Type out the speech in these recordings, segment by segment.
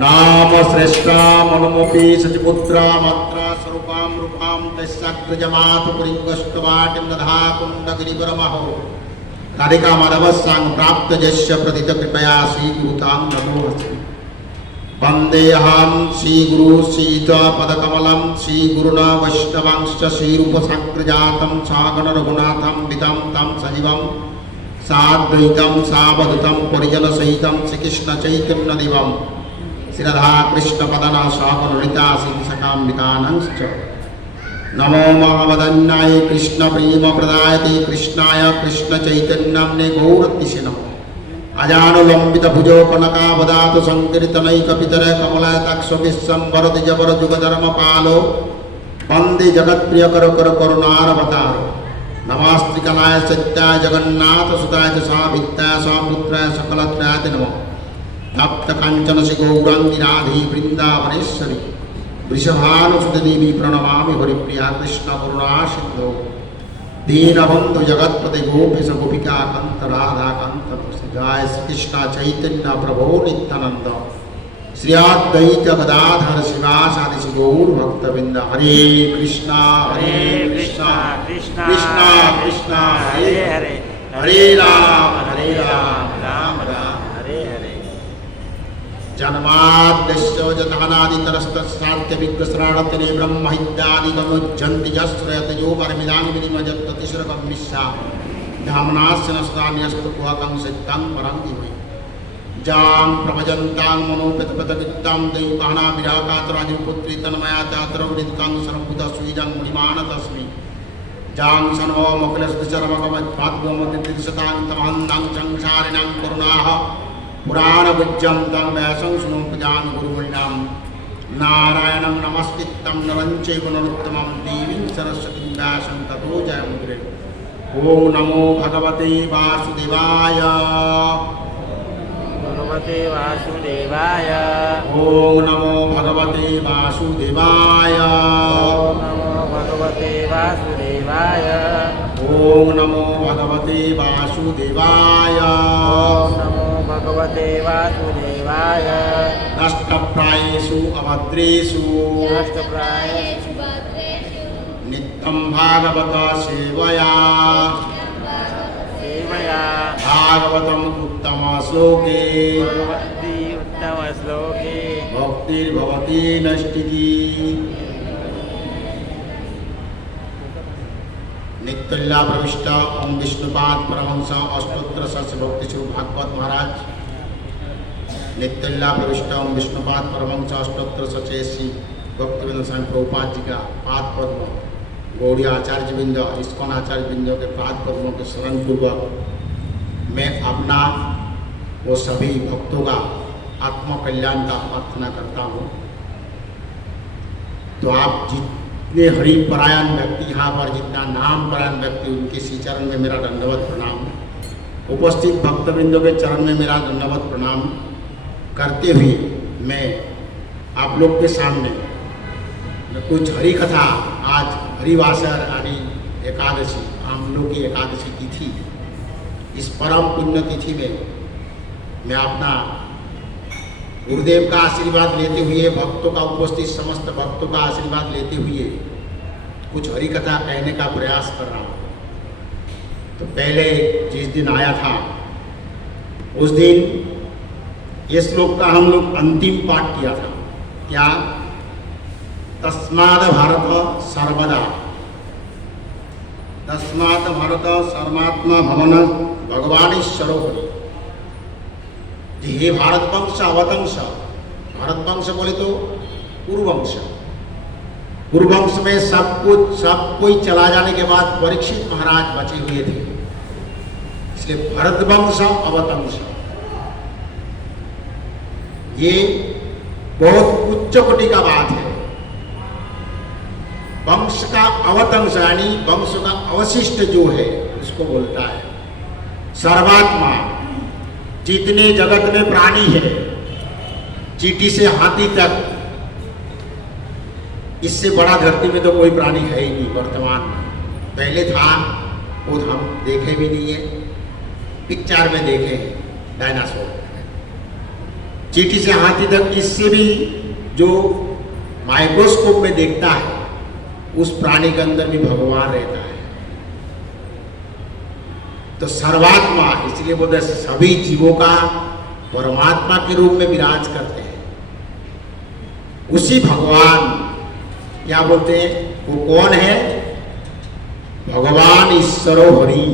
नाम श्रेष्ठा मनमोपी सचिपुत्रा मात्रा स्वरूपां रूपां तस्याग्रजमातु पुरिंगष्टवाटिं दधा कुण्डगिरिवरमहो राधिका माधवस्सां प्राप्त जस्य प्रथित कृपया श्रीगुरुतां नमोऽस्मि वन्देऽहं श्रीगुरु श्रीयुतपदकमलं श्रीगुरुणा वैष्णवांश्च श्रीरूपसाग्रजातं सागण रघुनाथं वितं तं सजीवं साद्वैतं सावधूतं परिजनसहितं श्रीकृष्णचैतन्यदेवं श्रीराधा कृष्णपदना स्वापनृता सिंसकाम्बिकानंश्च नमो महावदन्याय कृष्ण प्रेम प्रदायते कृष्णाय कृष्ण चैतन्यम्ने गौरतिषे नमो अजानुलंबित भुजो कनकावदातु संकीर्तनैकपितर कमलताक्ष विश्वम्भर द्विजवर जुगधर्म पालो वंदे जगत्प्रिय कर कर करुणारवतारो नमस्त्रिकलाय सत्याय जगन्नाथ सुताय च साभित्ताय सापुत्राय सकलत्रयाय नमो तप्त कांचन गौरांगी राधे वृंदावनेश्वरी वृषभानुसुतदेवी प्रणमामि हरिप्रिया कृष्ण करुणा सिंधो दीनबंधु जगत्पते गोपेश गोपिका कांत राधा कांत जय श्री कृष्ण चैतन्य प्रभो नित्यानंद श्री अद्वैत गदाधर शिवासादि श्री गौर भक्तवृंद हरे कृष्णा कृष्णा कृष्णा हरे हरे हरे राम राम राम हरे हरे जन्माद्यस्य जतनादितरस्तस्सात्यविग्रसराणतने ब्रह्महित्यादिगमुज्जन्ति यश्रयतयो परमिदानि विनिमजत्ततिश्रकं मिश्रा धाम्नास्य नस्तान्यस्तु कुहकं सिद्धं परं धीमहि जां प्रभजन्तां मनोपितपतवित्तां दैवकाना विराकातराजपुत्री तन्मया चातरवृत्तां सर्वभूतस्वीजं मुनिमान तस्मै जां सन्नो मकलस्तिचरमकमत्पाद्गमतिशतां तमहन्तां संसारिणां करुणाः पुराणभुज्यं तं व्यासं शृणु प्रजां गुरुवर्णां नारायणं नमस्कृत्यं नरं चैव नरोत्तमं देवीं सरस्वतीं व्यासं ततो जयमुद्रे ॐ नमो भगवते वासुदेवाय भगवते वासुदेवाय ॐ नमो भगवते वासुदेवाय ॐ नमो भगवते वासुदेवाय ॐ नमो भगवते वासुदेवाय ॐ नमो भगवते वासुदेवाय नष्टप्रायेषु अभद्रेषु नष्टप्रायेषु नित्यं भागवत सेवया सेवया भागवतम् उत्तम श्लोके भगवती उत्तम श्लोके भक्तिर्भवति नष्टिकी नित्यल्या प्रविष्ट ओम विष्णुपाद परमहंस अष्टोत्तर सहस्र भक्तिशु भागवत महाराज नित्यल्या प्रविष्ट ओम विष्णुपाद परमहंस अष्टोत्तर सचेसी भक्तिविंद स्वामी प्रभुपाद जी का पाद पद्म गौड़ी आचार्य बिंद इस्कॉन आचार्य बिंदों के पाद पद्मों के शरण पूर्वक मैं अपना वो सभी भक्तों का आत्म कल्याण का प्रार्थना करता हूँ। तो आप जितने हरि परायण व्यक्ति यहाँ पर जितना नाम परायण व्यक्ति उनके श्री चरण में मेरा दंडवत प्रणाम, उपस्थित भक्तवृंदों के चरण में मेरा दंडवत प्रणाम करते हुए मैं आप लोग के सामने कुछ हरि कथा आज हरिवासर आदि एकादशी हम लोग की एकादशी तिथि इस परम पुण्य तिथि में मैं अपना गुरुदेव का आशीर्वाद लेते हुए भक्तों का उपस्थित समस्त भक्तों का आशीर्वाद लेते हुए कुछ हरि कथा कहने का प्रयास कर रहा हूँ। तो पहले जिस दिन आया था उस दिन ये श्लोक का हम लोग अंतिम पाठ किया था। क्या? तस्माद भारत सर्वदा तस्मात् भारत सर्वात्मा भवन भगवानीश्वरो ये भारत वंश अवतंश, भारत वंश बोले तो कुरुवंश, कुरुवंश में सब कोई चला जाने के बाद परीक्षित महाराज बचे हुए थे, इसलिए भरत वंश अवतंश ये बहुत उच्च कोटि का बात है। वंश का अवतंश यानी वंश का अवशिष्ट जो है उसको बोलता है। सर्वात्मा, जितने जगत में प्राणी है, चींटी से हाथी तक, इससे बड़ा धरती में तो कोई प्राणी है ही नहीं वर्तमान में। पहले था वो हम देखे भी नहीं है, पिक्चर में देखे हैं डायनासोर। चींटी से हाथी तक, इससे भी जो माइक्रोस्कोप में देखता है उस प्राणी के अंदर भी भगवान रहता है। तो सर्वात्मा, इसलिए बोलते सभी जीवों का परमात्मा के रूप में विराज करते हैं। उसी भगवान क्या बोलते हैं, वो कौन है? भगवान ईश्वरो हरि,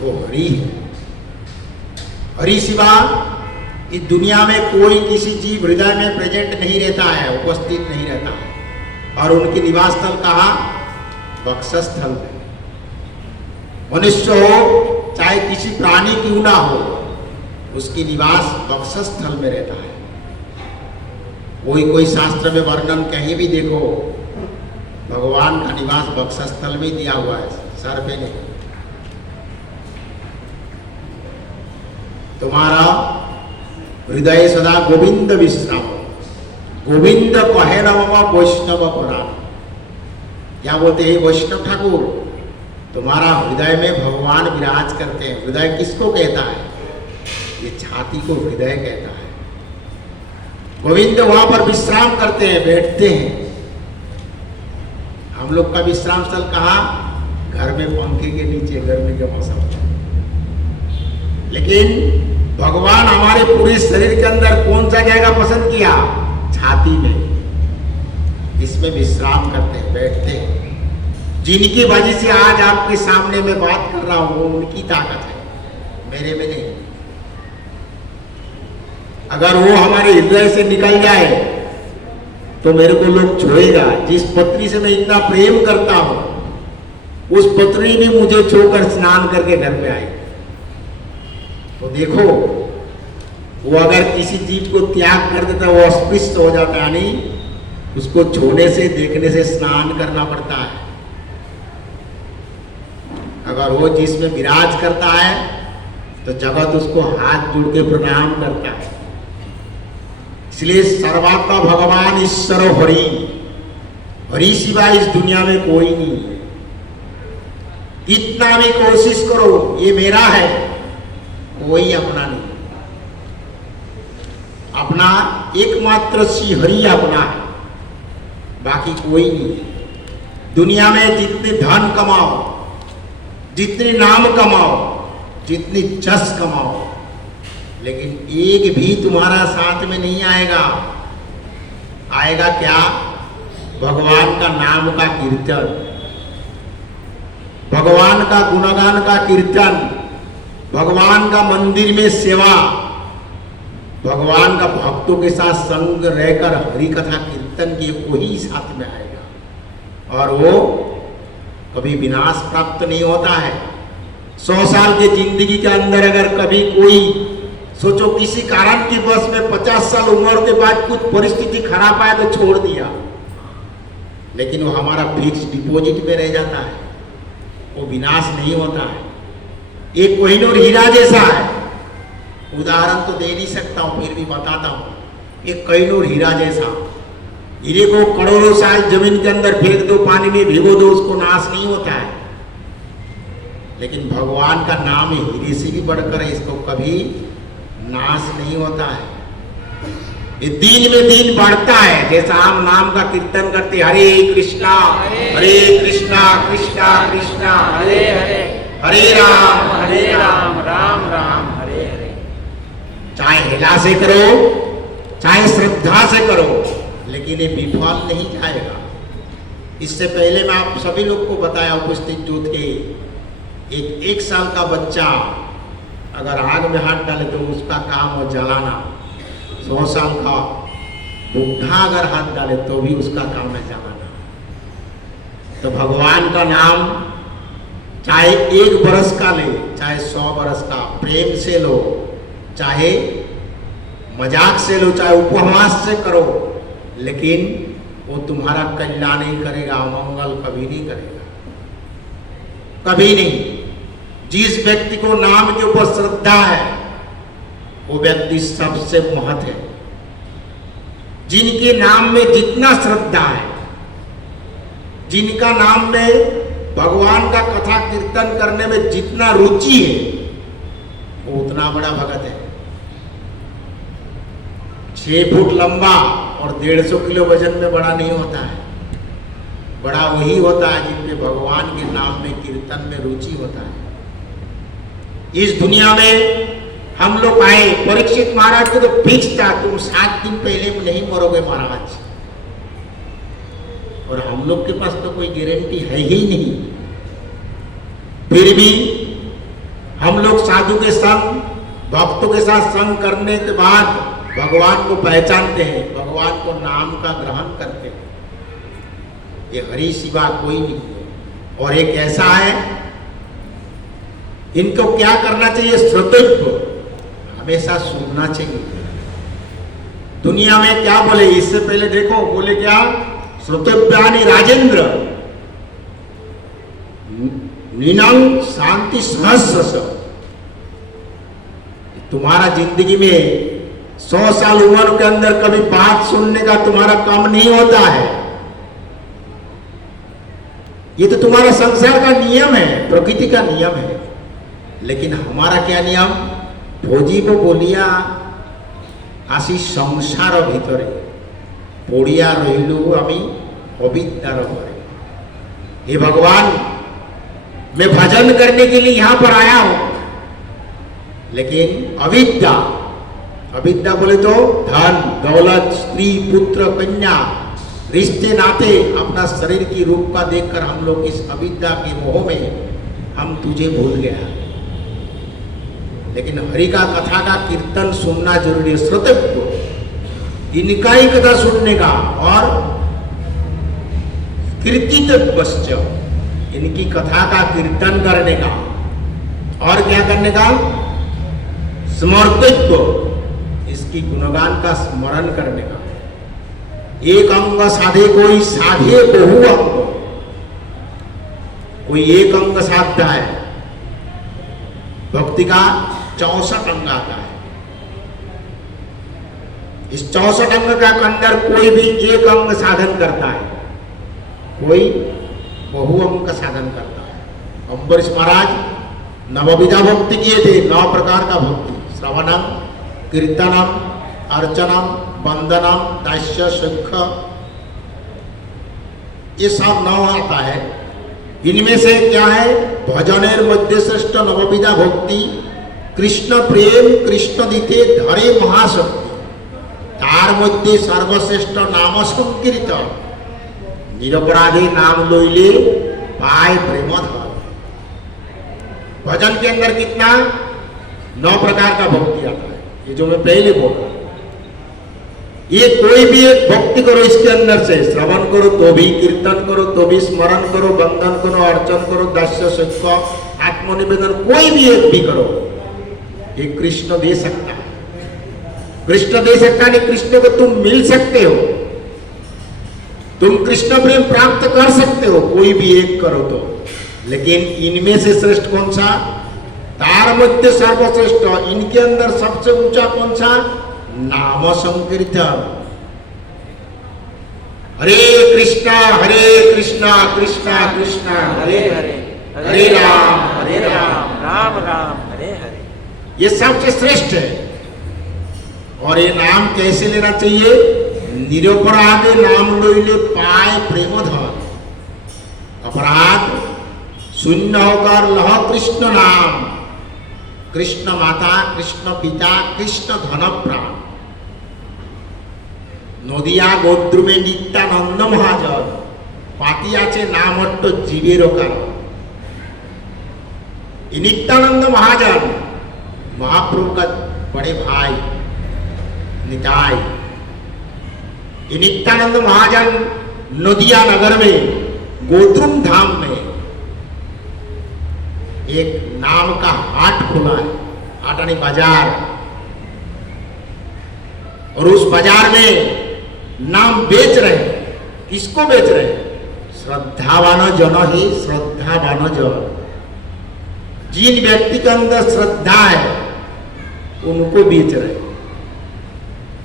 वो हरि है। हरि सिवा इस दुनिया में कोई किसी जीव हृदय में प्रेजेंट नहीं रहता है, उपस्थित नहीं रहता है। और उनकी निवास स्थल कहाँ? वक्षस्थल में। मनुष्य हो चाहे किसी प्राणी क्यों ना हो, उसकी निवास वक्षस्थल में रहता है। कोई शास्त्र में वर्णन कहीं भी देखो, भगवान का निवास वक्षस्थल में दिया हुआ है, सर पे नहीं। तुम्हारा हृदय सदा गोविंद विश्राम, गोविंद कहे नमः वैष्णव पुराण। क्या बोलते हैं वैष्णव ठाकुर? तुम्हारा हृदय में भगवान विराज करते हैं। हृदय किसको कहता है? ये छाती को हृदय कहता है। गोविंद वहां पर विश्राम करते हैं, बैठते हैं। हम लोग का विश्राम स्थल कहाँ? घर में पंखे के नीचे, गर्मी के मौसम में। लेकिन भगवान हमारे पूरे शरीर के अंदर कौन सा जगह पसंद किया? छाती में। इसमें विश्राम करते हैं, बैठते हैं। जिनकी वजह से आज आपके सामने मैं बात कर रहा हूं, वो उनकी ताकत है, मेरे में नहीं। अगर वो हमारे हृदय से निकल जाए तो मेरे को लोग छोड़ेगा। जिस पत्नी से मैं इतना प्रेम करता हूं, उस पत्नी भी मुझे छोड़कर स्नान करके घर पे आई। तो देखो, वो अगर किसी जीव को त्याग कर देता, वो अस्पृश्य हो जाता है, यानी उसको छूने से, देखने से स्नान करना पड़ता है। अगर वो जिसमें विराज करता है तो जगत उसको हाथ जोड़ के प्रणाम करता है। इसलिए सर्वात्मा भगवान ईश्वर हरि, हरि सिवा इस दुनिया में कोई नहीं है। इतना भी कोशिश करो ये मेरा है, कोई अपना नहीं। अपना एकमात्र श्री हरि अपना है, बाकी कोई नहीं है। दुनिया में जितने धन कमाओ, जितने नाम कमाओ, जितनी जस कमाओ, लेकिन एक भी तुम्हारा साथ में नहीं आएगा। आएगा क्या? भगवान का नाम का कीर्तन, भगवान का गुणगान का कीर्तन, भगवान का मंदिर में सेवा, भगवान का भक्तों के साथ संग रहकर हरि कथा कीर्तन किए, वही साथ में आएगा। और वो कभी विनाश प्राप्त नहीं होता है। 100 साल की जिंदगी के अंदर अगर कभी कोई सोचो किसी कारण की बस में 50 साल उम्र के बाद कुछ परिस्थिति खराब आए तो छोड़ दिया, लेकिन वो हमारा फिक्स डिपॉजिट में रह जाता है, वो विनाश नहीं होता है। एक कोहिनूर हीरा जैसा है, उदाहरण तो दे नहीं सकता हूं, फिर भी बताता हूं। एक कोहिनूर हीरा जैसा, हीरे को करोड़ों साल जमीन के अंदर फेंक दो, पानी में भिगो दो, उसको नाश नहीं होता है। लेकिन भगवान का नाम हीरे से भी बढ़कर है, इसको कभी नाश नहीं होता है। ये दिन में दिन बढ़ता है। जैसा हम नाम का कीर्तन करते, हरे कृष्णा कृष्णा कृष्णा हरे हरे, हरे राम राम राम हरे हरे। चाहे हिला से करो, चाहे श्रद्धा से करो, लेकिन ये विफल नहीं जाएगा। इससे पहले मैं आप सभी लोग को बताया, उपस्थित जो थे, एक साल का बच्चा अगर आग में हाथ डाले तो उसका काम हो जलाना। 100 साल का बुढ़ा अगर हाथ डाले तो भी उसका काम है जलाना। तो भगवान का नाम चाहे 1 बरस का ले, चाहे 100 बरस का, प्रेम से लो, चाहे मजाक से लो, चाहे उपहास से करो, लेकिन वो तुम्हारा कल्याण ही करेगा, अमंगल कभी नहीं करेगा, कभी नहीं। जिस व्यक्ति को नाम के ऊपर श्रद्धा है वो व्यक्ति सबसे महत है। जिनके नाम में जितना श्रद्धा है, जिनका नाम में भगवान का कथा कीर्तन करने में जितना रुचि है, वो उतना बड़ा भगत है। 6 फुट लंबा और 150 किलो वजन में बड़ा नहीं होता है। बड़ा वही होता है जिनके भगवान के नाम में कीर्तन में रुचि होता है। इस दुनिया में हम लोग आए, परीक्षित महाराज को तो फिक्स था, तुम 7 दिन पहले में नहीं मरोगे महाराज। और हम लोग के पास तो कोई गारंटी है ही नहीं। फिर भी हम लोग साधु के संग, भक्तों के साथ संग करने के बाद भगवान को पहचानते हैं, भगवान को नाम का ग्रहण करते हैं। ये हरि सिवा कोई नहीं है। और एक ऐसा है, इनको क्या करना चाहिए? श्रोतव्य, हमेशा सुनना चाहिए। दुनिया में क्या बोले, इससे पहले देखो बोले क्या? श्रोतव्यानि राजेंद्र निनंग शांति सहस्र। तुम्हारा जिंदगी में 100 साल उम्र के अंदर कभी बात सुनने का तुम्हारा कम नहीं होता है। ये तो तुम्हारा संसार का नियम है, प्रकृति का नियम है। लेकिन हमारा क्या नियम? भोजी को बोलिया आशी संसार भीतरे पड़िया रहिलु आमी अविद्यार घरे। हे भगवान, मैं भजन करने के लिए यहां पर आया हूं, लेकिन अविद्या, अविद्या बोले तो धन दौलत, स्त्री पुत्र कन्या, रिश्ते नाते, अपना शरीर की रूप का देखकर हम लोग इस अविद्या के मोह में हम तुझे भूल गया। लेकिन हरि का कथा का कीर्तन सुनना जरूरी है। श्रोतव्य, इनका ही कथा सुनने का, और कीर्तितव्यश्च, इनकी कथा का कीर्तन करने का, और क्या करने का? स्मर्तव्य, इसकी गुणगान का स्मरण करने का। एक अंग साधे कोई साधे बहु अंग, कोई एक अंग साधता है, भक्ति का 64 अंग आता है। इस 64 अंग का अंदर कोई भी एक अंग साधन करता है, कोई बहु अंग का साधन करता है। अम्बरीश महाराज नवविधा भक्ति किए थे, 9 प्रकार का भक्ति, श्रवणम, कीर्तनम, अर्चनम, वंदनम, दास्य, सुख, ये सब 9 आता है। इनमें से क्या है? भजनेर मध्य श्रेष्ठ नवविधा भक्ति, कृष्ण प्रेम कृष्ण दीते धरे महाशक्ति, तार मध्य सर्वश्रेष्ठ नाम संकीर्तन, निरपराधे नाम लइले पाए प्रेम धन। भजन के अंदर कितना? 9 प्रकार का भक्ति आता है, ये जो मैं पहले बोला। ये कोई भी एक भक्ति करो, इसके अंदर से श्रवण करो तो भी, कीर्तन करो तो भी, स्मरण करो, वंदन करो, अर्चन करो, दास्य, सुख, आत्मनिवेदन, कोई भी एक भी करो, ये कृष्ण दे सकता है। कृष्ण दे सकता नहीं, कृष्ण को तुम मिल सकते हो, तुम कृष्ण प्रेम प्राप्त कर सकते हो, कोई भी एक करो तो। लेकिन इनमें से श्रेष्ठ कौन सा? तार मध्य सर्वश्रेष्ठ, इनके अंदर सबसे ऊंचा कौन सा? नाम संकीर्तन। हरे कृष्णा कृष्णा कृष्णा हरे हरे, हरे राम राम राम हरे हरे। ये सबसे श्रेष्ठ है। और ये नाम कैसे लेना चाहिए? निरपराधे नाम लइले पाए प्रेम धन। अपराध शून्य होकर लह कृष्ण नाम, कृष्ण माता, कृष्ण पिता, कृष्ण धन प्राण। नदिया गोद्रुमे नित्यानंद महाजन, पातियाचे नाम हट्ट जीवेर कारण। नित्यानंद महाजन महाप्रभु का बड़े भाई निताई। नित्यानंद महाजन नदिया नगर में गोद्रुम धाम में एक नाम का हाट खुला है, हाटानी बाजार। और उस बाजार में नाम बेच रहे हैं। किसको बेच रहे हैं? श्रद्धावान जन ही श्रद्धावान जन, जिन व्यक्ति के अंदर श्रद्धा है उनको बेच रहे हैं,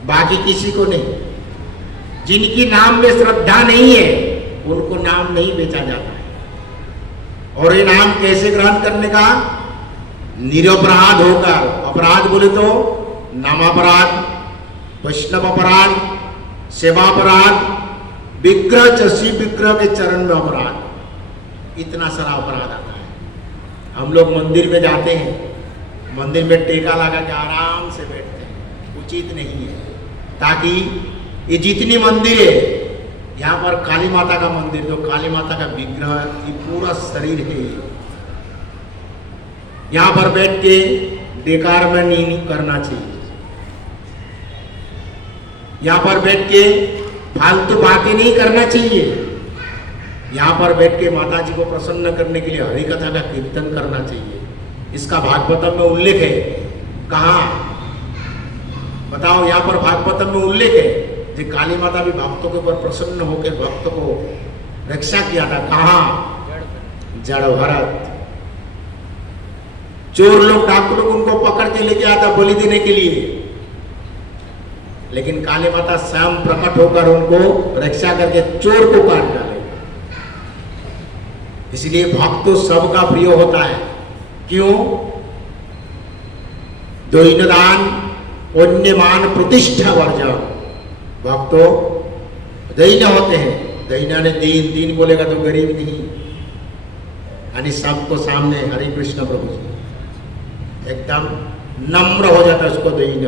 बाकी किसी को नहीं। जिनकी नाम में श्रद्धा नहीं है उनको नाम नहीं बेचा जाता है। और ये नाम कैसे ग्रहण करने का? निरपराध होकर। अपराध बोले तो नामापराध, वैष्णव अपराध, सेवापराध, विग्रह चसी विग्रह के चरण में अपराध, इतना सारा अपराध आता है। हम लोग मंदिर में जाते हैं, मंदिर में टेका लगा के आराम से बैठते हैं, उचित नहीं है। ताकि ये जितनी मंदिर है, यहाँ पर काली माता का मंदिर, तो काली माता का विग्रह, ये पूरा शरीर है, यहाँ पर बैठ के बेकार में नहीं करना चाहिए। यहाँ पर बैठ के फालतू बातें नहीं करना चाहिए। यहाँ पर बैठ के माता जी को प्रसन्न करने के लिए हरि कथा का कीर्तन करना चाहिए। इसका भागवतम में उल्लेख है। कहाँ बताओ? यहाँ पर भागवतम में उल्लेख है कि काली माता भी भक्तों के ऊपर प्रसन्न होकर भक्त को रक्षा किया था। कहाँ? जड़ भरत। चोर लोग, डाकू लोग उनको पकड़ के लेके आता बलि देने के लिए, लेकिन काली माता स्वयं प्रकट होकर उनको रक्षा करके चोर को काट डाले। इसलिए भक्त तो सबका प्रिय होता है। क्यों? दैन्यदान पुण्यमान प्रतिष्ठा वर्जन। भक्तों दैन्य होते हैं। दैन्य ने दीन, दीन बोलेगा तो गरीब नहीं, यानी सबको सामने हरे कृष्ण प्रभु जी एकदम नम्र हो जाता है उसको दैन्य।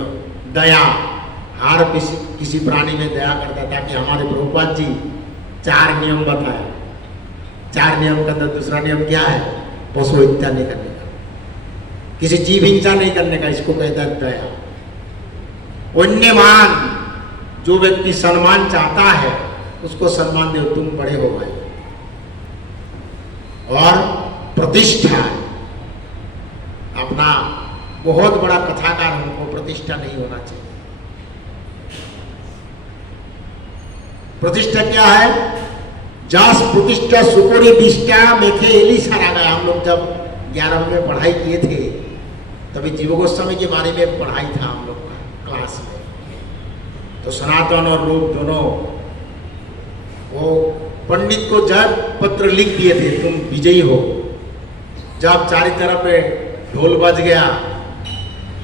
दया, हर किसी प्राणी में दया करता है। ताकि हमारे प्रभुपाद जी 4 नियम बताए। 4 नियम के अंदर दूसरा नियम क्या है? पशु हत्या नहीं करने का, किसी जीव हिंसा नहीं करने का, इसको कहता है दया। पुण्यमान, जो व्यक्ति सम्मान चाहता है उसको सम्मान दो, तुम बड़े हो भाई। और प्रतिष्ठा, अपना बहुत बड़ा कथाकार हमको प्रतिष्ठा नहीं होना चाहिए। प्रतिष्ठा क्या है? जस प्रतिष्ठा सुकोरी विष्टा मेथे एलिसा गया। हम लोग जब 11वीं में पढ़ाई किए थे तभी जीव गोस्वामी के बारे में पढ़ाई था हम लोग का क्लास में। तो सनातन और रूप दोनों वो पंडित को जब पत्र लिख दिए थे, तुम विजयी हो। जब चारों तरफ पे ढोल बज गया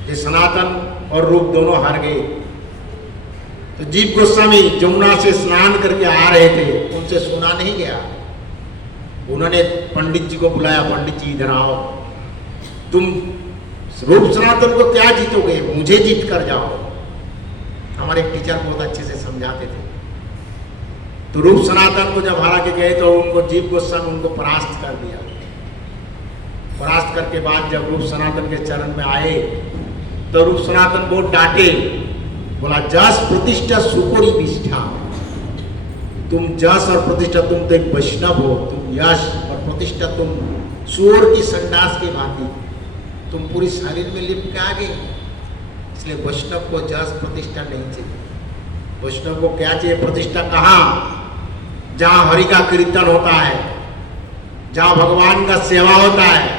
कि सनातन और रूप दोनों हार गए, तो जीव गोस्वामी जमुना से स्नान करके आ रहे थे, उनसे सुना नहीं गया। उन्होंने पंडित जी को बुलाया, पंडित जी इधर आओ, तुम रूप सनातन को क्या जीतोगे, मुझे जीत कर जाओ। हमारे टीचर बहुत अच्छे से समझाते थे। तो रूप सनातन को जब हारा के गए तो उनको जीव गोस्वामी उनको परास्त कर दिया। परास्त करके बाद जब रूप सनातन के चरण में आए तो रूप सनातन बहुत डांटे, बोला जस प्रतिष्ठा सुकोरी विष्ठा। तुम जस और प्रतिष्ठा, तुम तो एक वैष्णव हो, तुम यश और प्रतिष्ठा तुम सूर की संडास की भांति तुम पूरी शरीर में लिप के आ गए। इसलिए वैष्णव को जस प्रतिष्ठा नहीं चाहिए। वैष्णव को क्या चाहिए? प्रतिष्ठा। कहाँ? जहाँ हरि का कीर्तन होता है, जहाँ भगवान का सेवा होता है,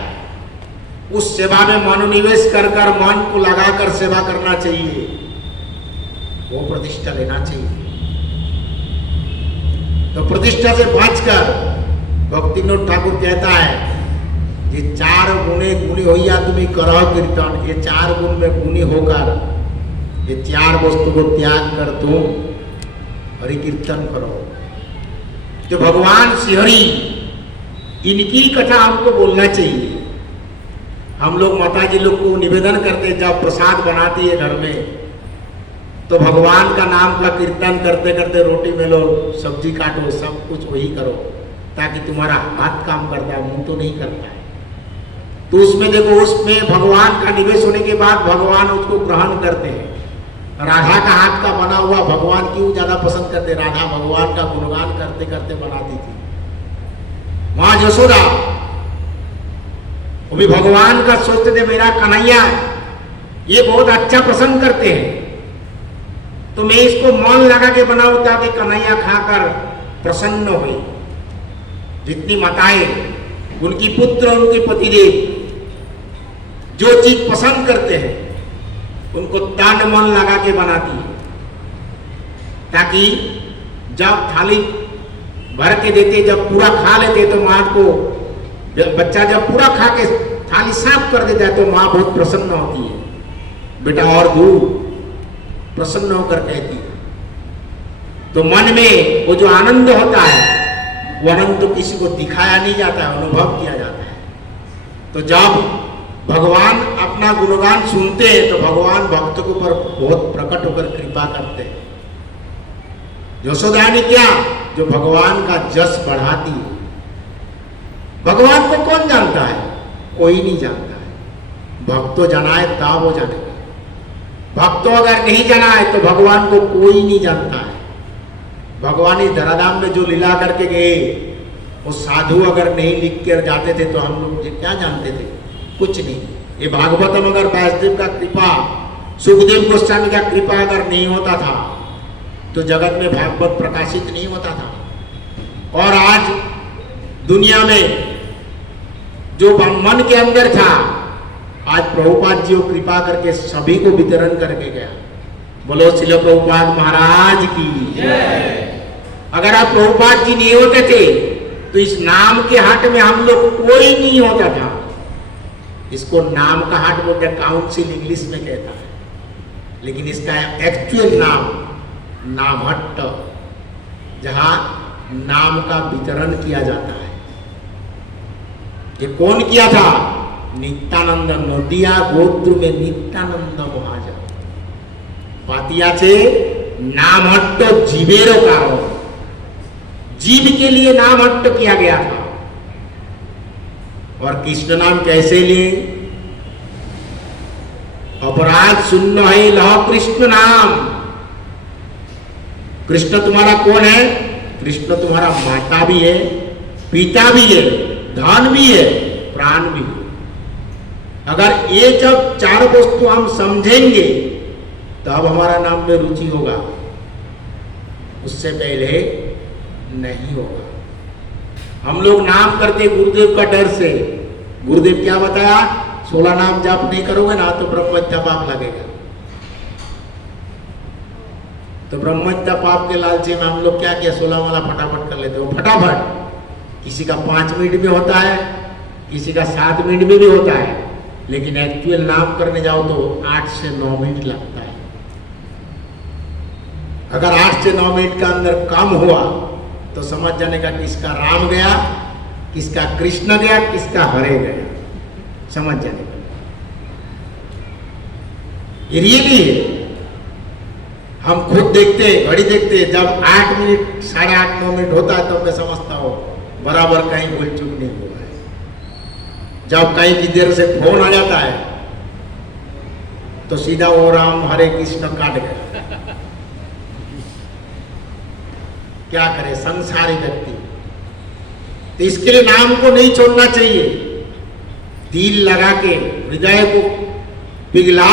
उस सेवा में मनोनिवेश कर मन को लगाकर सेवा करना चाहिए, वो प्रतिष्ठा लेना चाहिए। तो प्रतिष्ठा से बचकर भक्ति विनोद ठाकुर कहता है ये 4 गुणे गुणी होइया तुम्हें करह कीर्तन। ये 4 गुण में गुणी होकर ये 4 वस्तु को त्याग कर तुम हरि कीर्तन करो। जो भगवान श्री हरि, इनकी कथा हमको बोलना चाहिए। हम लोग माता जी लोग को निवेदन करते, जब प्रसाद बनाती है घर में तो भगवान का नाम का कीर्तन करते करते रोटी में लो, सब्जी काटो, सब कुछ वही करो, ताकि तुम्हारा हाथ काम करता है, मुंह तो नहीं करता है। तो उसमें देखो, उसमें भगवान का निवेश होने के बाद भगवान उसको ग्रहण करते हैं। राधा का हाथ का बना हुआ भगवान क्यों ज्यादा पसंद करते? राधा भगवान का गुणगान करते करते बनाती थी। मां यशोदा वो भी भगवान का सोचते थे, मेरा कन्हैया ये बहुत अच्छा पसंद करते हैं, तो मैं इसको मन लगा के बनाऊं ताकि कन्हैया खाकर प्रसन्न हुए। जितनी माताएं उनकी पुत्र और उनके पतिदेव जो चीज पसंद करते हैं उनको तन मन लगा के बनाती है, ताकि जब थाली भर के देते, जब पूरा खा लेते तो माँ को, बच्चा जब पूरा खा के थाली साफ कर देता है तो माँ बहुत प्रसन्न होती है, बेटा और दो, प्रसन्न होकर कहती है। तो मन में वो जो आनंद होता है वो आनंद तो किसी को दिखाया नहीं जाता है, अनुभव किया जाता है। तो जब भगवान अपना गुणगान सुनते हैं तो भगवान भक्तों के ऊपर बहुत प्रकट होकर कृपा करते हैं। यशोदा ने क्या, जो भगवान का जस बढ़ाती है। भगवान को कौन जानता है? कोई नहीं जानता है। भक्तों जनाए तब वो जानेगा। भक्तों अगर नहीं जनाए तो भगवान को कोई नहीं जानता है। भगवान इस धराधाम में जो लीला करके गए, वो साधु अगर नहीं लिख कर जाते थे तो हम लोग ये क्या जानते थे? कुछ नहीं। ये भागवतम अगर व्यासदेव का कृपा, सुखदेव गोस्वामी का कृपा अगर नहीं होता था तो जगत में भागवत प्रकाशित नहीं होता था। और आज दुनिया में जो मन के अंदर था, आज प्रभुपाद जी को कृपा करके सभी को वितरण करके गया। बोलो श्रील प्रभुपाद महाराज की जय। अगर आप प्रभुपाद जी नहीं होते थे तो इस नाम के हाट में हम लोग कोई नहीं होता था। इसको नाम का हाट बोलते हैं, काउंसिल इंग्लिश में कहता है, लेकिन इसका एक्चुअल नाम नामहट्ट, जहां नाम का वितरण किया जाता है। ये कौन किया था? नित्यानंद नदिया गोत्र में नित्यानंद महाजन पातिया से नामहट्ट जीवेरो कारण, जीव के लिए नामहट्ट किया गया था। और कृष्ण नाम कैसे लिए? अपराध शून्य है लह कृष्ण नाम। कृष्ण तुम्हारा कौन है? कृष्ण तुम्हारा माता भी है, पिता भी है, धन भी है, प्राण भी है। अगर ये जब चार वस्तु हम समझेंगे तब हमारा नाम में रुचि होगा, उससे पहले नहीं होगा। हम लोग नाम करते गुरुदेव का डर से। गुरुदेव क्या बताया? 16 नाम जाप नहीं करोगे ना तो ब्रह्महत्या पाप लगेगा। तो ब्रह्महत्या पाप के लालची में हम लोग क्या किया? 16 वाला फटाफट कर लेते हो। फटाफट किसी का 5 मिनट में होता है, किसी का 7 मिनट में भी होता है, लेकिन एक्चुअल नाम करने जाओ तो 8 से 9 मिनट लगता है। अगर 8 से 9 मिनट का अंदर कम हुआ तो समझ जाने का किसका राम गया, किसका कृष्ण गया, किसका हरे गया, समझ जाने का। ये रियली है। हम खुद देखते, घड़ी देखते, जब 8 मिनट 8:30 9 मिनट होता है तो मैं समझता हूँ बराबर कहीं भूल चूक नहीं हुआ है। जब कहीं की देर से फोन आ जाता है तो सीधा ओ राम हरे कृष्ण काट गया। क्या करे संसारी व्यक्ति। तो इसके लिए नाम को नहीं छोड़ना चाहिए। दिल लगा के हृदय को पिघला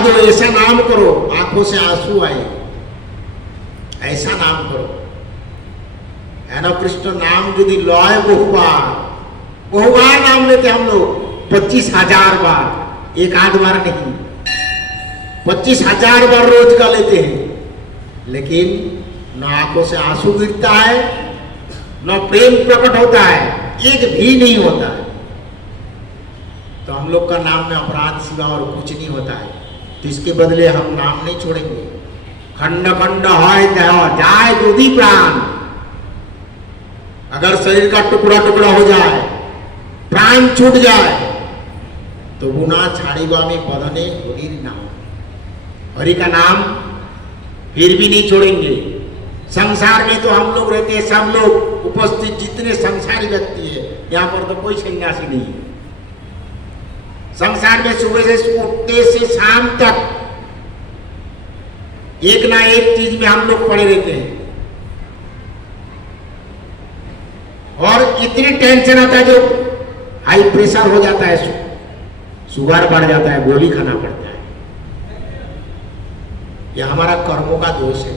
दो, ऐसा नाम करो, आंखों से आंसू आए, ऐसा नाम करो। है ना? कृष्ण नाम यदि लॉय बहुबार नाम लेते हम लोग, 25,000 बार, एक आध बार नहीं, 25,000 बार रोज का लेते हैं, लेकिन न आंखों से आंसू गिरता है, न प्रेम प्रकट होता है, एक भी नहीं होता है। तो हम लोग का नाम में अपराध सिवा और कुछ नहीं होता है। तो इसके बदले हम नाम नहीं छोड़ेंगे। खंड खंड जाए दूधी प्राण, अगर शरीर का टुकड़ा टुकड़ा हो जाए, प्राण छूट जाए, तो गुना छाड़ीबा में बदने हरि नाम, हरि का नाम फिर भी नहीं छोड़ेंगे। संसार में तो हम लोग रहते हैं, सब लोग उपस्थित जितने संसारी व्यक्ति है, यहाँ पर तो कोई सन्यासी नहीं है। संसार में सुबह से उठते से शाम तक एक ना एक चीज में हम लोग पड़े रहते हैं, और इतनी टेंशन आता है, जो हाई प्रेशर हो जाता है, शुगर बढ़ जाता है, गोली खाना पड़ता है। यह हमारा कर्मों का दोष है।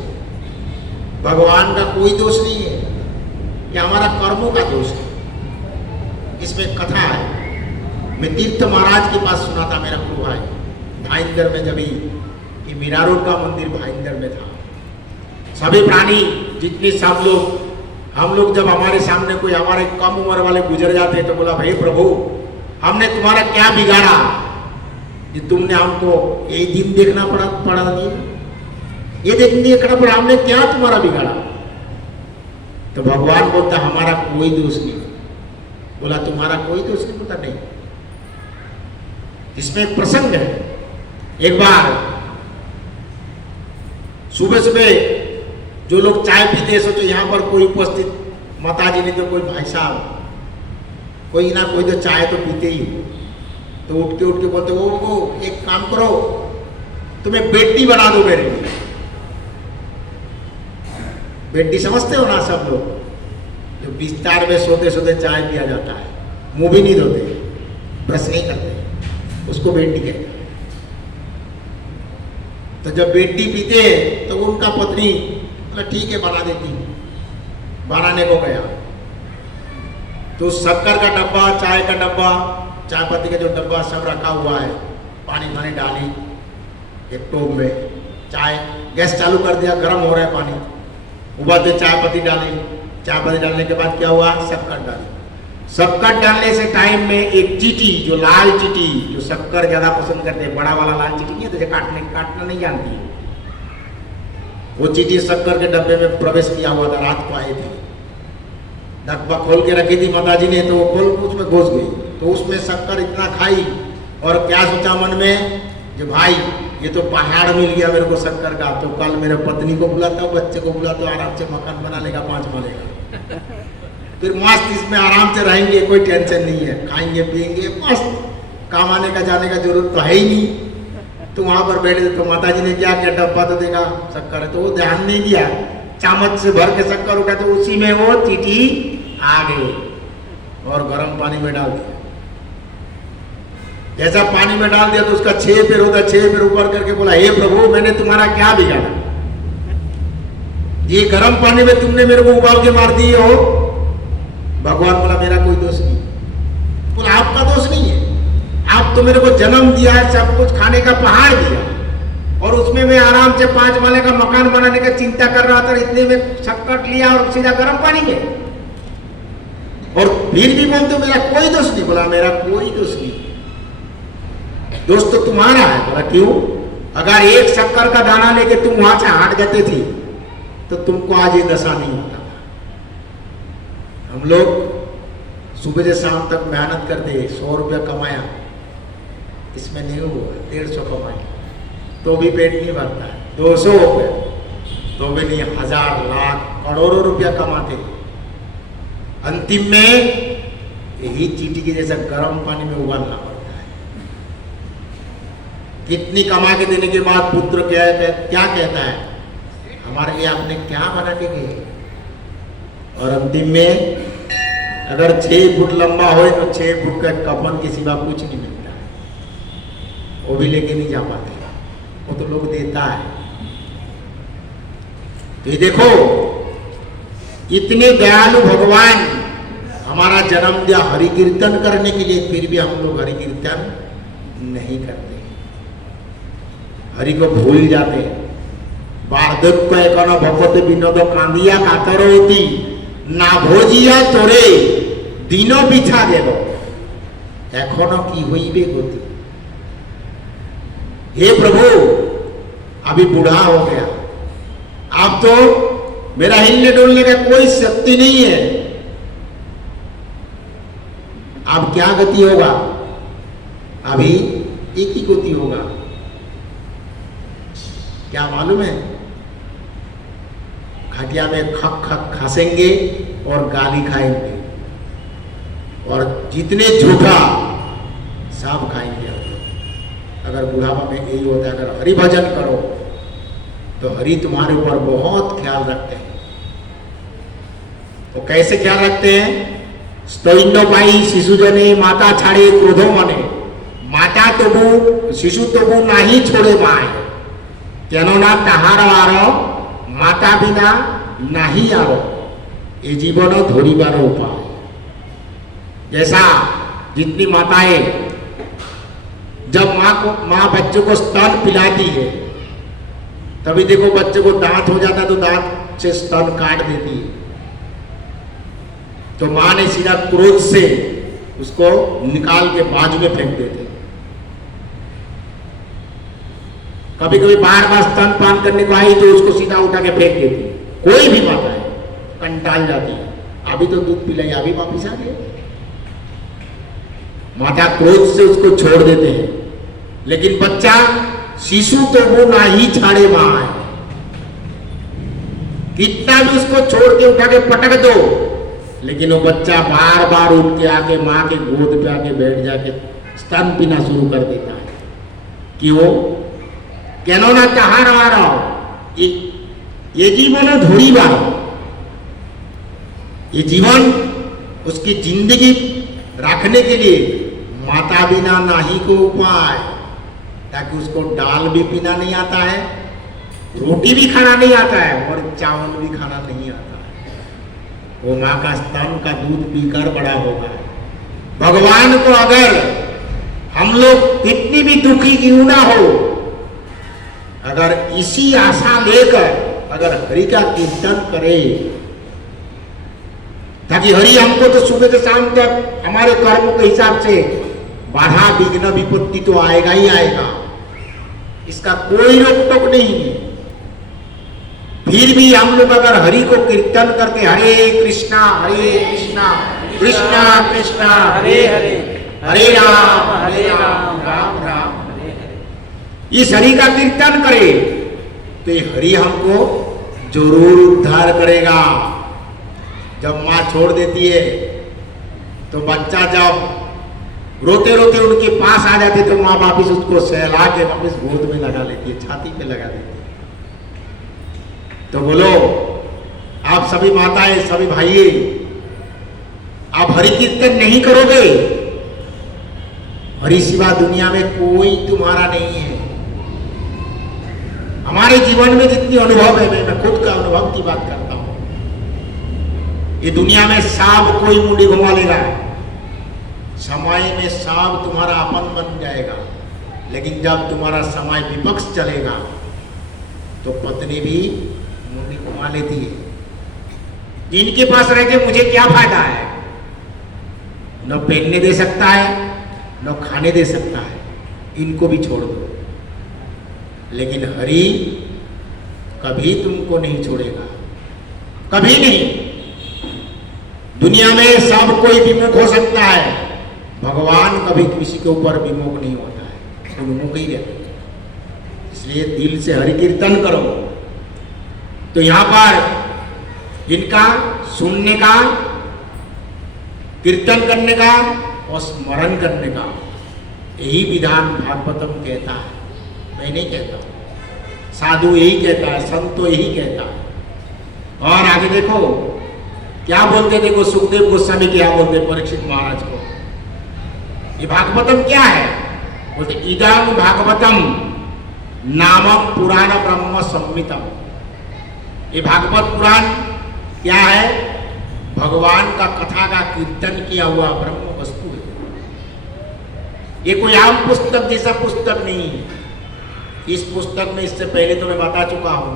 भगवान का कोई दोष नहीं है, ये हमारा कर्मों का दोष है। इसमें एक कथा है, मैं तीर्थ महाराज के पास सुना था, मेरा गुरु भाई भाईंदर में, जब ये मीरा रोड का मंदिर भाईंदर में था। सभी प्राणी जितने सब लोग, हम लोग जब हमारे सामने कोई हमारे कम उम्र वाले गुजर जाते तो बोला, भाई प्रभु हमने तुम्हारा क्या बिगाड़ा कि तुमने हमको ये दिन देखना पड़ा दिए, ये देखना पड़ा, हमने क्या तुम्हारा बिगाड़ा? तो भगवान बोलता हमारा कोई दोष नहीं। बोला तुम्हारा कोई दोष नहीं? बोलता नहीं। इसमें एक प्रसंग है, एक बार सुबह सुबह जो लोग चाय पीते, सोचो यहाँ पर कोई उपस्थित माताजी ने तो कोई भाई साहब कोई ना कोई तो चाय तो पीते ही हो, तो उठ के बोलते वो एक काम करो, तुम्हें बेटी बना दो मेरे लिए। बेटी समझते हो ना सब लोग, जो बिस्तार में सोते सोते चाय पिया जाता है, मुंह भी नहीं धोते, ब्रश नहीं करते, उसको बेटी कहते हैं। तो जब बेटी पीते तो उनका पत्नी बोला ठीक है बना देती हूँ, बनाने को गया तो शक्कर का डब्बा, चाय का डब्बा, चाय पत्ती का जो डब्बा सब रखा हुआ है, पानी डाली एक टोप में, चाय गैस चालू कर दिया, गर्म हो रहा है पानी, उबालते चाय पत्ती डाली, चाय पत्ती डालने के बाद क्या हुआ, शक्कर डाली। शक्कर डालने से टाइम में एक चीटी, जो लाल चीटी, जो शक्कर ज्यादा पसंद करते हैं, बड़ा वाला लाल चीटी नहीं है, तो काटना नहीं जानती है, वो चीटी शक्कर के डब्बे में प्रवेश किया हुआ था। रात को आए थे, डब्बा खोल के रखी थी माताजी ने, तो वो खोल उसमें घुस गई, तो उसमें शक्कर इतना खाई और क्या सोचा मन में, जो भाई ये तो पहाड़ मिल गया मेरे को शक्कर का, तो कल मेरे पत्नी को बुलाता हूँ, बच्चे को बुलाता हूँ, आराम से मकान बना लेगा 5 माले का, फिर मस्त इसमें आराम से रहेंगे, कोई टेंशन नहीं है, खाएंगे पिएंगे मस्त, कमाने का जाने का जरूरत तो है ही नहीं। तो वहां पर बैठे तो माताजी ने क्या किया, डब्बा तो देखा शक्कर है, तो वो ध्यान नहीं दिया, चामच से भर के शक्कर उठा, तो उसी में वो चीटी आ गई और गर्म पानी में डाल दिया। जैसा पानी में डाल दिया तो उसका 6 पैर होता, 6 पैर ऊपर करके बोला, हे प्रभु मैंने तुम्हारा क्या बिगाड़ा, ये गर्म पानी में तुमने मेरे को उबाल के मार दिए हो। भगवान बोला मेरा कोई दोष नहीं। बोला आपका दोष नहीं है, आप तो मेरे को जन्म दिया है, सब कुछ खाने का पहाड़ दिया, और उसमें मैं आराम से 5 माले का मकान बनाने का चिंता कर रहा था, इतने में शक्कर लिया और सीधा गर्म पानी में, और फिर भी बोलते मेरा कोई दोष नहीं। बोला मेरा कोई दोष नहीं, दोष तो तुम्हारा है। बोला क्यों? अगर एक शक्कर का दाना लेके तुम वहां से हट जाते थे तो तुमको आज ये दशा नहीं होता। हम लोग सुबह से शाम तक मेहनत करते, 100 रुपया कमाया, इसमें नहीं हुआ, 150 कमाए तो भी पेट नहीं भरता है, 200 हो गया तो भी नहीं, 1000 लाख करोड़ों रुपया कमाते, अंतिम में यही चीटी के जैसा गर्म पानी में उबालना पड़ता है। कितनी कमा के देने के बाद पुत्र क्या कहता है, हमारे लिए आपने क्या बना के गए, और अंतिम में अगर 6 फुट लंबा हो तो 6 फुट का कफन के सिवा कुछ नहीं मिलता है, वो भी लेके नहीं जा पाते, वो तो लोग देता है। तो ये देखो इतने दयालु भगवान हमारा जन्म दिया हरि कीर्तन करने के लिए, फिर भी हम लोग हरि कीर्तन नहीं करते, हरि को भूल जाते हैं। बार्धक्य एकन भगवत विनोद कांदिया कातर होती ना भोजिया तोरे दिनो बिछा गेल एखोनो की हईबे गति। हे प्रभु अभी बूढ़ा हो गया, अब तो मेरा हिलने डुलने का कोई शक्ति नहीं है, अब क्या गति होगा, अभी एक ही गति होगा, क्या मालूम है, खटिया में खक खक खासेंगे और गाली खाएंगे, और जितने झूठा सब खाएंगे। अगर बुढ़ापा में यही होता है, अगर हरि भजन करो तो हरि तुम्हारे ऊपर बहुत ख्याल रखते हैं। तो कैसे ख्याल रखते हैं? स्तैन्य पाई शिशु जने माता छाड़े क्रोधो मने, माता तबु शिशु तबु नहीं छोड़े माए, केनना ताहार आरो माता बिना नहीं आरो ये जीवन धोरीबार उपाय। जैसा जितनी माताएं जब माँ बच्चों को स्तन पिलाती है, तभी देखो बच्चे को दांत हो जाता है तो दांत से स्तन काट देती है, तो माँ ने सीधा क्रोध से उसको निकाल के बाजू में फेंक देते। कभी कभी बार बार स्तन पान करने को आई तो उसको सीधा उठा के फेंक देती है। कोई भी माता है कंटाल जाती है, अभी तो दूध पिलाई, अभी वापिस आ गए। माता क्रोध से उसको छोड़ देते हैं, लेकिन बच्चा शिशु तो वो ना ही छाड़े मां है, कितना भी उसको छोड़ के उठा के पटक दो, लेकिन वो बच्चा बार बार उठ के आके मां के गोद पे आके बैठ जाके स्तन पीना शुरू कर देता है। क्यों? केनो ना कहा रहा ये जीवन धोरी बार, ये जीवन उसकी जिंदगी रखने के लिए माता बिना नाही को उपाय, ताकि उसको दाल भी पीना नहीं आता है, रोटी भी खाना नहीं आता है और चावल भी खाना नहीं आता है। वो माँ का स्तन का दूध पीकर बड़ा होगा। भगवान को अगर हम लोग कितनी भी दुखी क्यों ना हो, अगर इसी आशा लेकर अगर हरि का कीर्तन करे, ताकि हरि हमको तो सुबह से शाम तक हमारे कर्मों के हिसाब से बाधा विघ्न विपत्ति तो आएगा ही आएगा, इसका कोई रोक टोक नहीं है। फिर भी हम लोग अगर हरि को कीर्तन करते, हरे कृष्णा कृष्णा कृष्णा हरे हरे, हरे राम राम राम हरे हरे, इस हरि का कीर्तन करे तो ये हरि हमको जरूर उद्धार करेगा। जब माँ छोड़ देती है तो बच्चा जब रोते रोते उनके पास आ जाते तो माँ वापिस उसको सहला के वापिस गोद में लगा लेती है, छाती पे लगा देती है। तो बोलो आप सभी माताएं, सभी भाई, आप हरि कीर्तन नहीं करोगे, हरि सिवा दुनिया में कोई तुम्हारा नहीं है। हमारे जीवन में जितनी अनुभव है, मैं खुद का अनुभव की बात करता हूं, ये दुनिया में सांप कोई मुंडी घुमा लेगा, समय में सांप तुम्हारा अपन बन जाएगा, लेकिन जब तुम्हारा समय विपक्ष चलेगा तो पत्नी भी मुंडी घुमा लेती है। जिनके पास रह के मुझे क्या फायदा है, न पहनने दे सकता है न खाने दे सकता है, इनको भी छोड़ दो। लेकिन हरि कभी तुमको नहीं छोड़ेगा, कभी नहीं। दुनिया में सब कोई विमुख हो सकता है, भगवान कभी किसी के ऊपर विमुख नहीं होता है, उन्मुख ही रहते हैं। इसलिए दिल से हरि कीर्तन करो। तो यहां पर इनका सुनने का, कीर्तन करने का और स्मरण करने का यही विधान भागवतम कहता है, मैं नहीं कहता, साधु यही कहता है, संत तो यही कहता है। और आगे देखो क्या बोलते, देखो सुखदेव गोस्वामी क्या बोलते परीक्षित महाराज को, ये भागवतम क्या है? बोलते इदं भागवतम नामक पुराण ब्रह्म संहितम। ये भागवत पुराण क्या है? भगवान का कथा का कीर्तन किया हुआ ब्रह्म वस्तु है। ये कोई आम पुस्तक जैसा पुस्तक नहीं है। इस पुस्तक में इससे पहले तो मैं बता चुका हूं,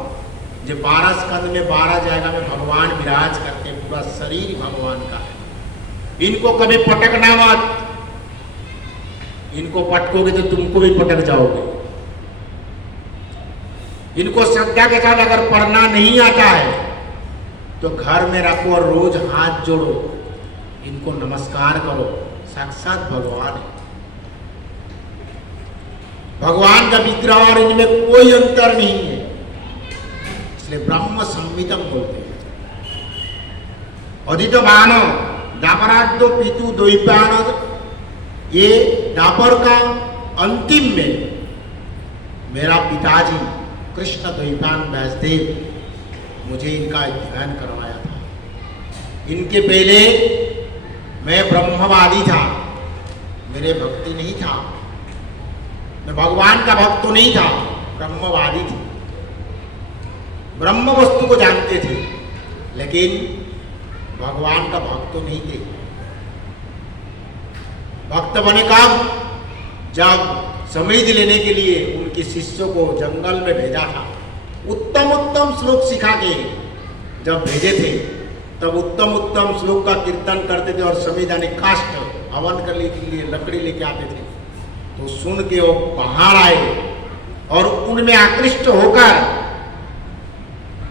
जो 12 स्कंद में 12 जगह में भगवान विराज करते, पूरा शरीर भगवान का है। इनको कभी पटकना मत, इनको पटकोगे तो तुमको भी पटक जाओगे। इनको श्रद्धा के साथ अगर पढ़ना नहीं आता है तो घर में रखो और रोज हाथ जोड़ो, इनको नमस्कार करो, साक्षात भगवान है। भगवान का विग्रह और इनमें कोई अंतर नहीं है, इसलिए ब्रह्म संहितम बोलते हैं। अधित मानो दापराद्यो पितु द्वैपायन, ये दापर का अंतिम में मेरा पिताजी कृष्ण द्वैपायन व्यासदेव मुझे इनका ध्यान करवाया था। इनके पहले मैं ब्रह्मवादी था, मेरे भक्ति नहीं था, मैं भगवान का भक्त तो नहीं था, ब्रह्मवादी थे, ब्रह्म वस्तु को जानते थे। लेकिन भगवान का भक्त तो नहीं थे। भक्त बने कब? जब समाधि लेने के लिए उनके शिष्यों को जंगल में भेजा था। उत्तम उत्तम श्लोक सिखा के जब भेजे थे, तब उत्तम उत्तम श्लोक का कीर्तन करते थे और समाधि काष्ठ हवन करने के लिए लकड़ी लेके आते थे। तो सुन के वो बाहर आए और उनमें आकृष्ट होकर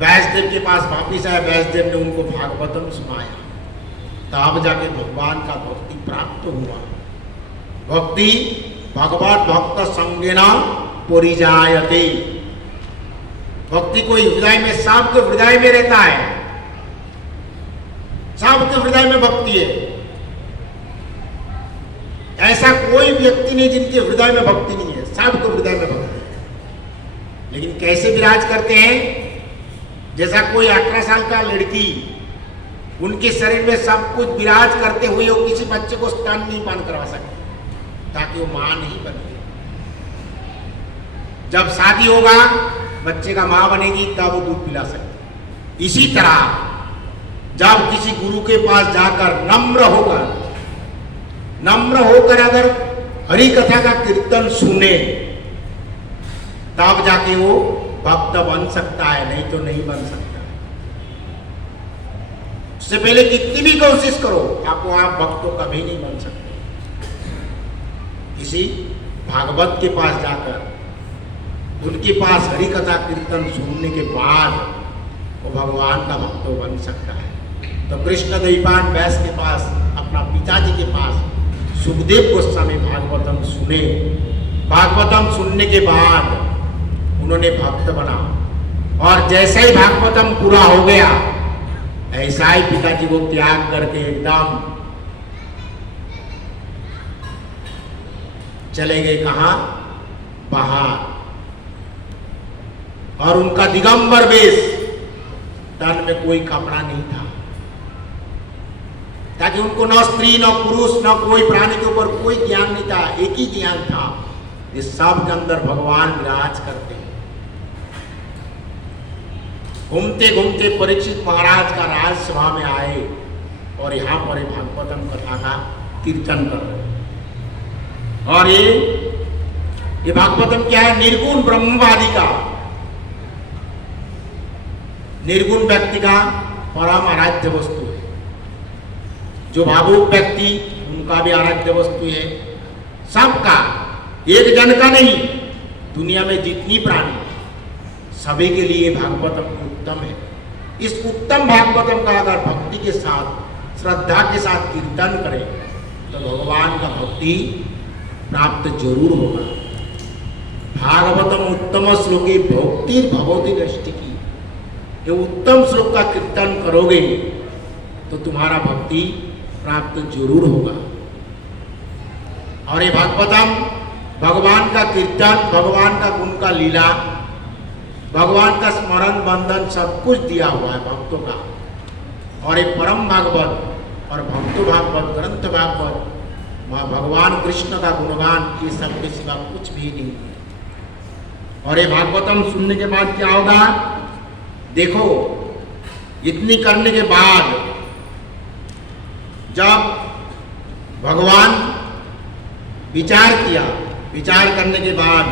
व्यासदेव के पास वापिस आए। व्यासदेव ने उनको भागवतम सुनाया, तब जाके भगवान का भक्ति प्राप्त हुआ। भक्ति भगवत भक्त संगेना परिजायते। भक्ति कोई हृदय में, सबके हृदय में रहता है, सबके हृदय में भक्ति है। ऐसा कोई व्यक्ति नहीं जिनके हृदय में भक्ति नहीं है, सबके हृदय में भक्ति है। लेकिन कैसे विराज करते हैं? जैसा कोई 18 साल का लड़की, उनके शरीर में सब कुछ विराज करते हुए वो किसी बच्चे को स्तन नहीं पान करवा सकते, ताकि वो मां नहीं बने। जब शादी होगा, बच्चे का मां बनेगी, तब वो दूध पिला सकती। इसी तरह जब किसी गुरु के पास जाकर नम्र होकर अगर हरि कथा का कीर्तन सुने, तब जाके वो भक्त बन सकता है, नहीं तो नहीं बन सकता। उससे पहले कितनी भी कोशिश करो, आपको आप भक्त तो कभी नहीं बन सकते। किसी भागवत के पास जाकर उनके पास हरि कथा कीर्तन सुनने के बाद वो भगवान का भक्त बन सकता है। तो कृष्ण द्वैपायन व्यास के पास, अपना पिताजी के पास सुखदेव गोस्वामी भागवतम सुने। भागवतम सुनने के बाद उन्होंने भक्त बना, और जैसा ही भागवतम पूरा हो गया, ऐसा ही पिताजी को त्याग करके एकदम चले गए। कहां? बाहर। और उनका दिगंबर वेश, तन में कोई कपड़ा नहीं था, ताकि उनको न स्त्री न पुरुष न कोई प्राणी के ऊपर कोई ज्ञान नहीं था। एक ही ज्ञान था, इस सब के अंदर भगवान विराज करते हैं। घूमते घूमते परीक्षित महाराज का राजसभा में आए और यहाँ पर भागवतम कथा का कीर्तन कर रहे हैं। और ये भागवतम क्या है? निर्गुण ब्रह्मवादी का, निर्गुण व्यक्ति का परम आराध्य वस्तु है। जो भावुक व्यक्ति, उनका भी आराध्य वस्तु है। सबका, एक जन का नहीं, दुनिया में जितनी प्राणी, सभी के लिए भागवतम उत्तम है। इस उत्तम भागवतम का अगर भक्ति के साथ, श्रद्धा के साथ कीर्तन करें, तो भगवान का भक्ति प्राप्त जरूर होगा। भागवतम उत्तम श्लोकी भक्ति भगवती नष्टिकी। ये उत्तम श्लोक का कीर्तन करोगे तो तुम्हारा भक्ति प्राप्त जरूर होगा। और ये भागवतम भगवान का कीर्तन, भगवान का गुण का लीला, भगवान का स्मरण बंधन सब कुछ दिया हुआ है भक्तों का। और ये परम भागवत और भक्तो भागवत, ग्रंथ भागवत, वहाँ भगवान कृष्ण का गुणगान, ये सब के सिवा कुछ भी नहीं है। और ये भागवतम सुनने के बाद क्या होगा? देखो, इतनी करने के बाद जब भगवान विचार किया, विचार करने के बाद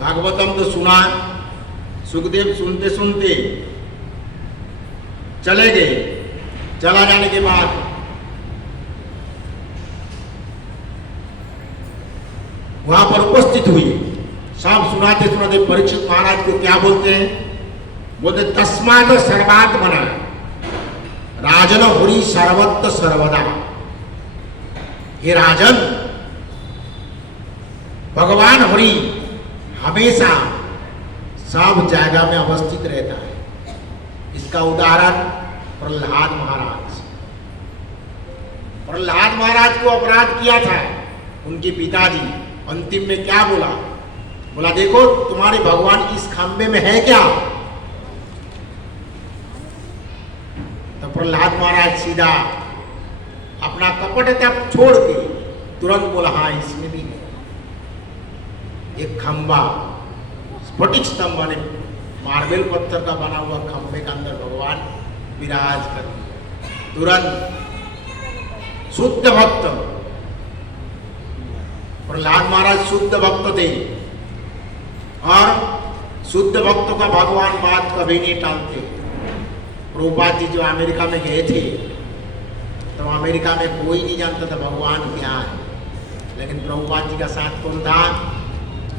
भागवतम तो सुना, सुखदेव सुनते सुनते चले गए। चला जाने के बाद वहां पर उपस्थित हुई, सब सुनाते सुनाते परीक्षित महाराज को क्या बोलते हैं? बोलते तस्मात् सर्वात्मना राजन हरि सर्वत्र सर्वदा। हे राजन, भगवान हरि हमेशा सब जगह में अवस्थित रहता है। इसका उदाहरण प्रहलाद महाराज। प्रहलाद महाराज को अपराध किया था उनके पिताजी, अंतिम में क्या बोला? बोला देखो तुम्हारे भगवान इस खंबे में है क्या? तो प्रहलाद महाराज सीधा अपना कपटता छोड़ के तुरंत बोला हाँ इसमें भी है। एक खंबा, स्फटिक स्तंभ माने मार्बल पत्थर का बना हुआ खंबे के अंदर भगवान विराज कर तुरंत शुद्ध भक्त। प्रहलाद महाराज शुद्ध भक्त थे और शुद्ध भक्तों का भगवान बात कभी नहीं टालते। प्रभुपाद जी जो अमेरिका में गए थे तो अमेरिका में कोई नहीं जानता था भगवान क्या है, लेकिन प्रभुपाद जी का साथ कौन था?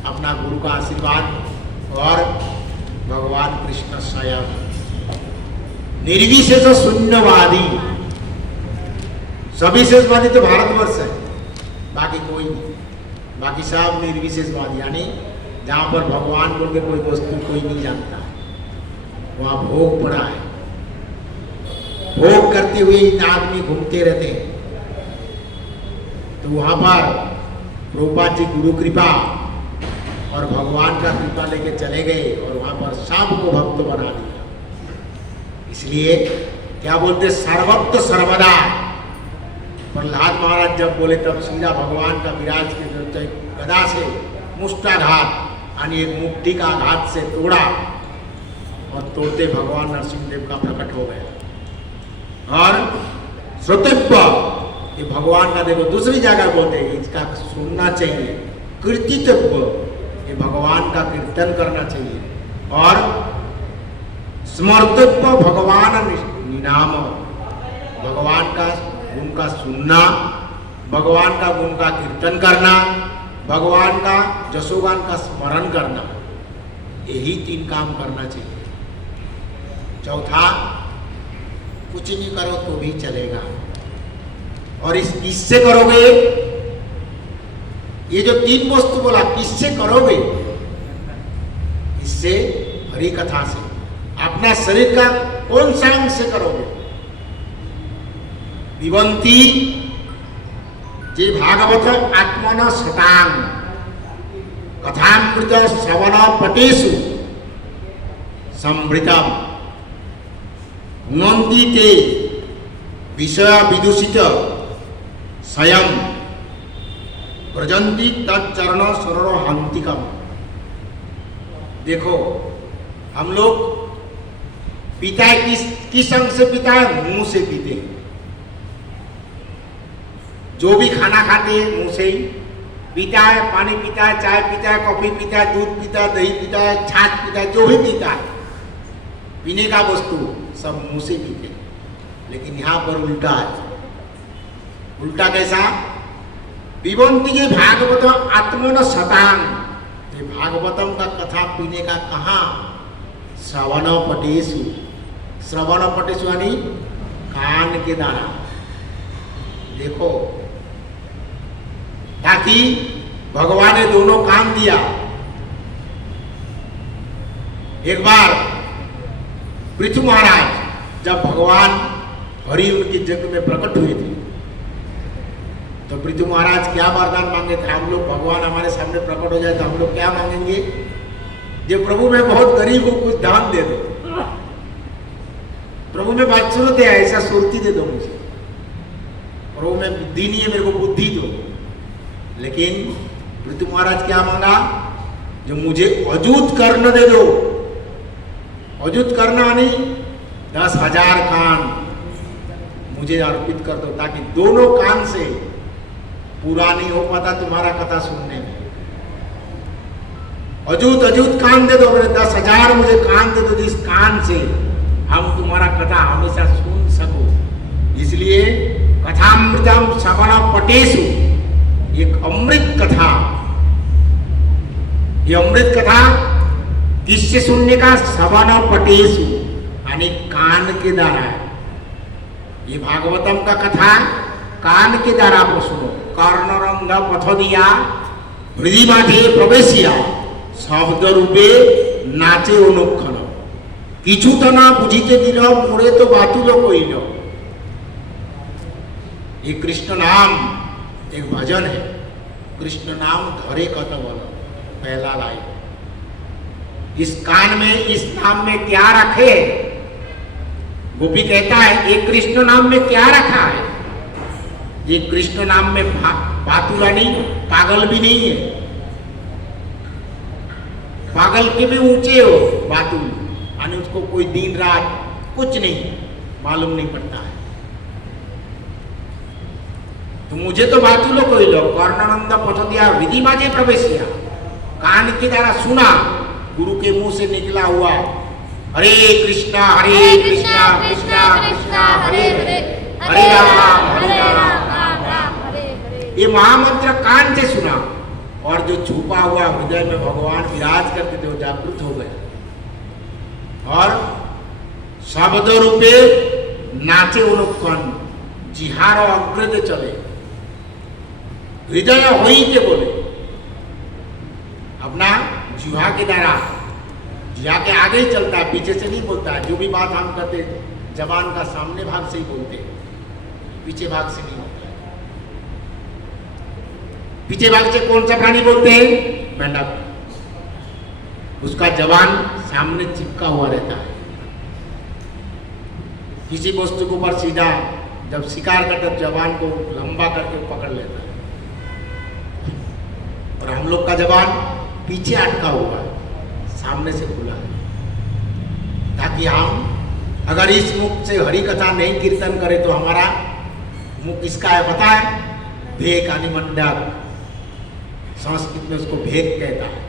अपना गुरु का आशीर्वाद और भगवान कृष्ण स्वयं। निर्विशेष शून्यवादी, सविशेषवादी तो भारतवर्ष है, बाकी कोई नहीं, बाकी सब निर्विशेषवादी, यानी जहाँ पर भगवान बोल के कोई वस्तु कोई नहीं जानता है, वहाँ भोग पड़ा है। भोग करते हुए इन आदमी घूमते रहते हैं। तो वहाँ पर प्रभुपाद जी गुरु कृपा और भगवान का कृपा लेके चले गए और वहाँ पर सबको भक्त बना दिया। इसलिए क्या बोलते, सर्वत्र सर्वदा। प्रहलाद महाराज जब बोले तब सीधा भगवान का विराज के गदा से मुष्टाघात यानी एक मुट्ठी का आघात से तोड़ा और तोड़ते भगवान नरसिंहदेव का प्रकट हो गया। और श्रोतव्य, ये भगवान का देखो दूसरी जगह बोलते हैं इसका सुनना चाहिए। कीर्तितव्य, ये भगवान का कीर्तन करना चाहिए। और स्मर्तव्य, भगवान निनाम, भगवान का गुण का सुनना, भगवान का गुण का कीर्तन करना, भगवान का जसोगान का स्मरण करना, यही 3 काम करना चाहिए। चौथा, कुछ नहीं करो तो भी चलेगा। और किससे करोगे? ये जो 3 वस्तु बोला, किससे करोगे? इससे हरि कथा से। अपना शरीर का कौन सा अंग से करोगे? विवंती जे भागवत आत्मन शतांग कथामृत श्रवण पटेषु संभृतम नंदी ते विषय विदूषित स्वयं प्रजंती तच्चरण सरोर हंतिकम। देखो, हम लोग पीता है किस अंग से पीता है? मुंह से पीते हैं। जो भी खाना खाते हैं मुंह से ही पीता है, पानी पीता है, चाय पीता है, कॉफी पीता है, दूध पीता है, दही पीता है, छाछ पीता है, जो भी पीता है पीने का वस्तु सब मुंह से पीते हैं। लेकिन यहाँ पर उल्टा है। उल्टा कैसा? विवंती के भागवत आत्मन शतांग, ये भागवतम का कथा पीने का कहाँ? श्रवण पटेषु। श्रवण पटेषु यानी कान के द्वारा। देखो, ताकि भगवान ने दोनों काम दिया। एक बार पृथु महाराज जब भगवान हरि उनके जग में प्रकट हुए थे तो पृथु महाराज क्या वरदान मांगे थे? हम लोग भगवान हमारे सामने प्रकट हो जाए तो हम लोग क्या मांगेंगे? जो प्रभु मैं बहुत गरीब हूं, कुछ दान दे दो। प्रभु मैं बदसूरत है, ऐसा सुरती दे दो मुझे। प्रभु मैं बुद्धि नहीं है, मेरे को बुद्धि दो। लेकिन पृथु महाराज क्या मांगा? जो मुझे अजूत कर्ण दे दो। अजूत कर्ण यानी 10,000 कान मुझे अर्पित कर दो, ताकि दोनों कान से पूरा नहीं हो पाता तुम्हारा कथा सुनने में। अजूत अजूत कान दे दो, 10,000 मुझे कान दे दो, जिस कान से हम तुम्हारा कथा हमेशा सुन सको। इसलिए कथामृतम श्रवण पटेषु, एक अमृत कथा। ये अमृत कथा किससे सुनने का? श्रवण पटेषु यानी कान के द्वारा। ये भागवतम का कथा कान के द्वारा आप सुनो। कर्णरंग पथ दिया हृदय माठे प्रवेशिया शब्द रूपे नाचे अनुक्षण किछु तो ना बुझीते दिल मोरे तो बातुल कइल। ये कृष्ण नाम एक भजन है। कृष्ण नाम धरे कत बल, पहला लाइन। इस कान में, इस नाम में क्या रखे? गोपी कहता है ये कृष्ण नाम में क्या रखा है? ये कृष्ण नाम में बातुला नहीं, पागल भी नहीं है। पागल के भी ऊंचे हो बातुल, यानी उसको कोई दिन रात कुछ नहीं। मालूम नहीं पड़ता है। तो मुझे तो बातुलो कोई लोग कर्णानंद पथ दिया विधि माजे प्रवेश किया, कान के द्वारा सुना, गुरु के मुंह से निकला हुआ हरे कृष्णा कृष्णा कृष्णा हरे हरे, हरे राम राम राम हरे हरे। ये महामंत्र कान से सुना और जो छुपा हुआ हृदय में भगवान विराज करते थे वो जागृत हो गए और शब्द रूपे नाचे उनुकन जिहार अग्रज चले, हृदय होई के बोले, अपना जिहा के द्वारा, जिहा के आगे ही चलता है, पीछे से नहीं बोलता है। जो भी बात हम करते जबान का सामने भाग से ही बोलते, पीछे भाग से नहीं होता है। पीछे भाग से कौन सा प्राणी बोलते हैं? मेंढक, उसका जबान सामने चिपका हुआ रहता है, किसी वस्तु के ऊपर सीधा जब शिकार करता जबान को लंबा करके पकड़ लेता है, और हम लोग का जबान पीछे अटका हुआ है, सामने से खुला है, ताकि हम अगर इस मुख से हरि कथा नहीं कीर्तन करें तो हमारा मुख किसका है पता है? भेक यानी मंडक, संस्कृत में उसको भेक कहता है।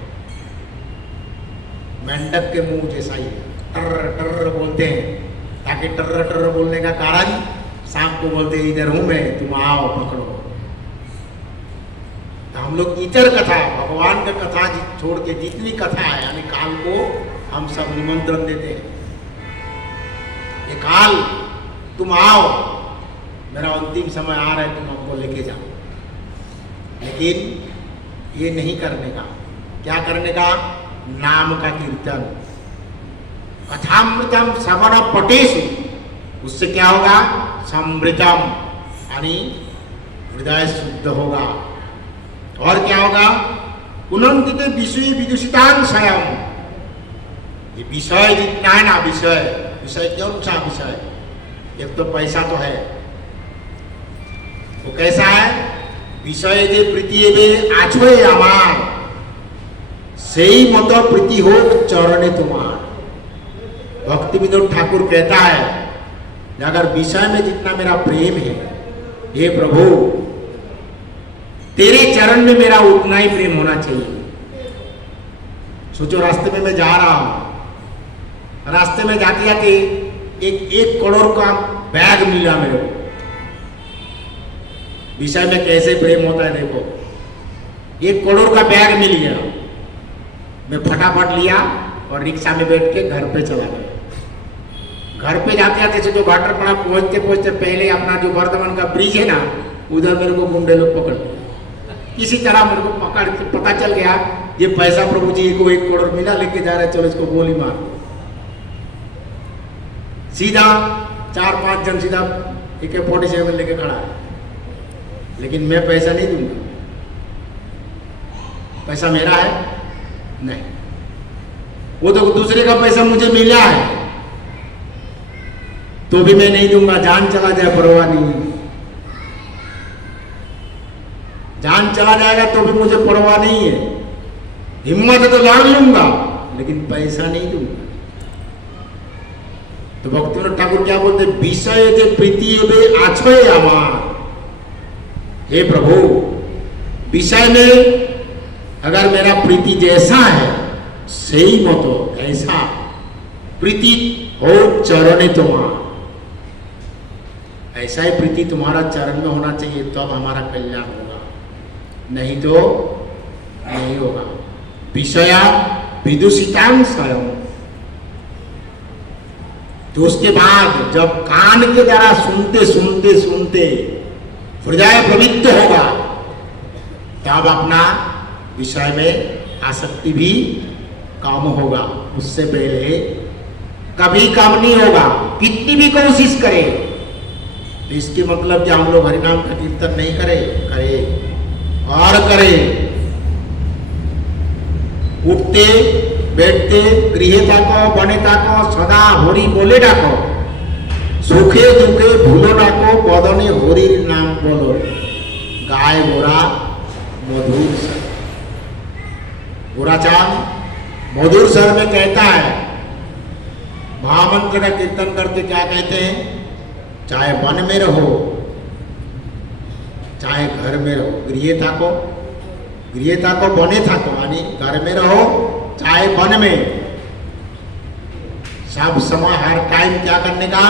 मेंढक के मुंह जैसा ही टर्र टर्र बोलते हैं, ताकि टर्र टर्र बोलने का कारण सांप को बोलते हैं इधर हूं मैं, तुम आओ पकड़ो। तो हम लोग इतर कथा, भगवान का कथा छोड़ के जितनी कथा है यानी काल को हम सब निमंत्रण देते हैं, ये काल तुम आओ, मेरा अंतिम समय आ रहा है, तुम हमको लेके जाओ। लेकिन ये नहीं करने का, क्या करने का? नाम का कीर्तन, कथामृतम श्रवण पटेषु, उससे क्या होगा? समृतम यानी हृदय शुद्ध होगा। और क्या होगा? पुनंदित विषय विदुषितान स्वयं, ये विषय जितना है ना, विषय कौन सा विषय? एक तो पैसा तो है, वो कैसा है? विषय जे प्रीति आछोए आमार, सही मत प्रीति हो चरणे तुम्हार। भक्ति विनोद ठाकुर कहता है अगर विषय में जितना मेरा प्रेम है, हे प्रभु तेरे चरण में मेरा उतना ही प्रेम होना चाहिए। सोचो रास्ते में मैं जा रहा हूं, रास्ते में जाते जाते एक करोड़ का बैग मिला मेरे को, विषय में कैसे प्रेम होता है देखो। 1 करोड़ का बैग मिल गया, मैं फटाफट लिया और रिक्शा में बैठ के घर पे चला गया। घर पे जाते जाते से जो घाटरपड़ा पहुंचते पहुंचते पहले अपना जो वर्धमान का ब्रिज है ना, उधर मेरे को गुंडे लोग पकड़ लिया। किसी तरह मेरे को पकड़ के पता चल गया ये पैसा प्रभु जी को 1 करोड़ मिला, लेके जा रहे, चलो इसको गोली मार। सीधा 4-5 जन सीधा AK-47 लेके खड़ा है, लेकिन मैं पैसा नहीं दूंगा। पैसा मेरा है नहीं, वो तो दूसरे का पैसा मुझे मिला है तो भी मैं नहीं दूंगा। जान चला जाए परवाह नहीं, जान चला जाएगा तो भी मुझे परवाह नहीं है। हिम्मत है तो लड़ लूंगा, लेकिन पैसा नहीं दूंगा। तो भक्तिविनोद ठाकुर क्या बोलते? विषय जे प्रीति आछोए आमार, हे प्रभु विषय में अगर मेरा प्रीति जैसा है, सही मतो ऐसा प्रीति हो चरणे तुम्हारा, ऐसा ही प्रीति तुम्हारा चरण में होना चाहिए, तब तो हमारा कल्याण होगा, नहीं तो नहीं होगा। विषया विदुषितां स्वयं। तो उसके बाद जब कान के द्वारा सुनते सुनते सुनते हृदय प्रवृत्त होगा, तब अपना विषय में आसक्ति भी कम होगा। उससे पहले कभी कम नहीं होगा, कितनी भी कोशिश करें। तो इसके मतलब कि हम लोग हरिनाम का कीर्तन नहीं करें और करें। उठते बैठते गृहे ताको बने ताको सदा हरि बोले डाको, सुखे दुखे भूलो डाको बदने हरि नाम बोलो, गाय गोरा मधुर सर। गोराचांद मधुर सर में कहता है, महामंत्र का कीर्तन करते क्या कहते हैं? चाहे वन में रहो, चाहे घर में रहो, गृह थाको बने थाको, यानी घर में रहो चाहे वन में, सब समय हर टाइम क्या करने का,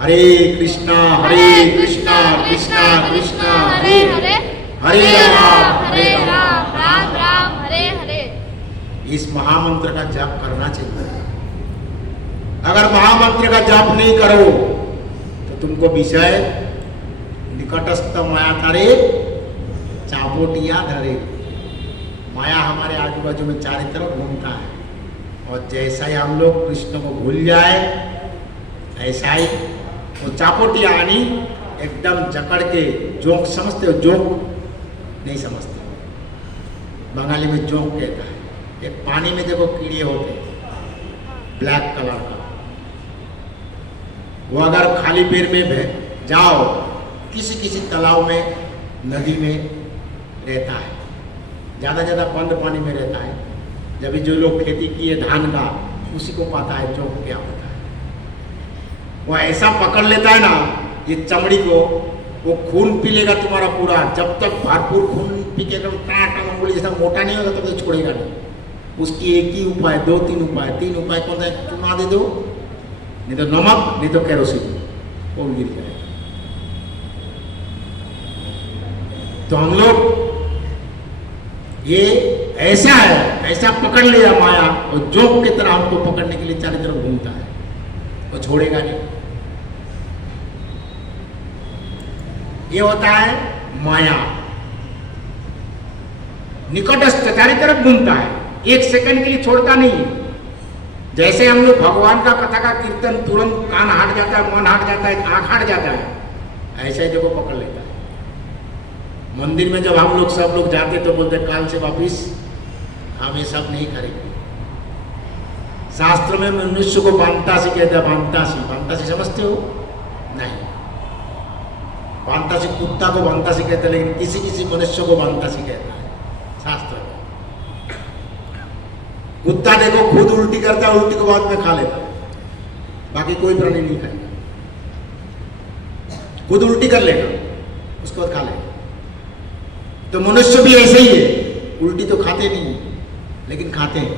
हरे कृष्णा कृष्णा कृष्णा हरे हरे, हरे राम राम राम हरे हरे। इस महामंत्र का जप करना चाहिए। अगर महामंत्र का जप नहीं करो तो तुमको विषय निकटस्थ माया धरे चापोटिया धरे। माया हमारे आजू बाजू में चारों तरफ घूमता है, और जैसा ही हम लोग कृष्ण को भूल जाए ऐसा ही वो चापोटिया यानी एकदम जकड़ के, जोंक समझते हो, जोंक नहीं समझते, बंगाली में जोंक कहता है। एक पानी में देखो कीड़े होते हैं ब्लैक कलर का, वो अगर खाली पेट में जाओ किसी किसी तालाब में, नदी में रहता है, ज़्यादा बंद पानी में रहता है। जब जो लोग खेती किए धान का, उसी को पता है जोंक क्या होता है। वो ऐसा पकड़ लेता है ना ये चमड़ी को, वो खून पी लेगा तुम्हारा पूरा। जब तक भरपूर खून पीकेगा टाटा उंगली जैसा मोटा नहीं होगा तब तक छोड़ेगा नहीं। उसकी एक ही उपाय, 2-3 उपाय, 3 उपाय कौन सा, चूना दे दो, नहीं तो नमक, नहीं तो केरोसिन, वो गिर जाएगा। तो हम लोग ये ऐसा है, ऐसा पकड़ लिया माया, और जोंक की तरह हमको पकड़ने के लिए चारों तरफ घूमता है, वो छोड़ेगा नहीं। ये होता है माया, निकटस्थ चारों तरफ घूमता है, एक सेकंड के लिए छोड़ता नहीं। जैसे हम लोग भगवान का कथा का कीर्तन, तुरंत कान हट जाता है, मन हट जाता है, आंख हट जाता है, ऐसे जगह पकड़ लेता है। मंदिर में जब हम लोग सब लोग जाते तो बोलते काल से वापिस हम ये सब नहीं करेंगे। शास्त्र में मनुष्य को बांतासी कहता है, बांतासी समझते हो? नहीं, बांतासी कुत्ता को बांतासी कहते हैं, लेकिन किसी किसी मनुष्य को बांतासी कहता है शास्त्र में। कुत्ता देखो खुद उल्टी करता है, उल्टी को बाद में खा लेता है, बाकी कोई प्राणी नहीं खाएगा। खुद उल्टी कर लेगा, उसको बाद खा लेगा। तो मनुष्य भी ऐसे ही है, उल्टी तो खाते नहीं लेकिन खाते हैं।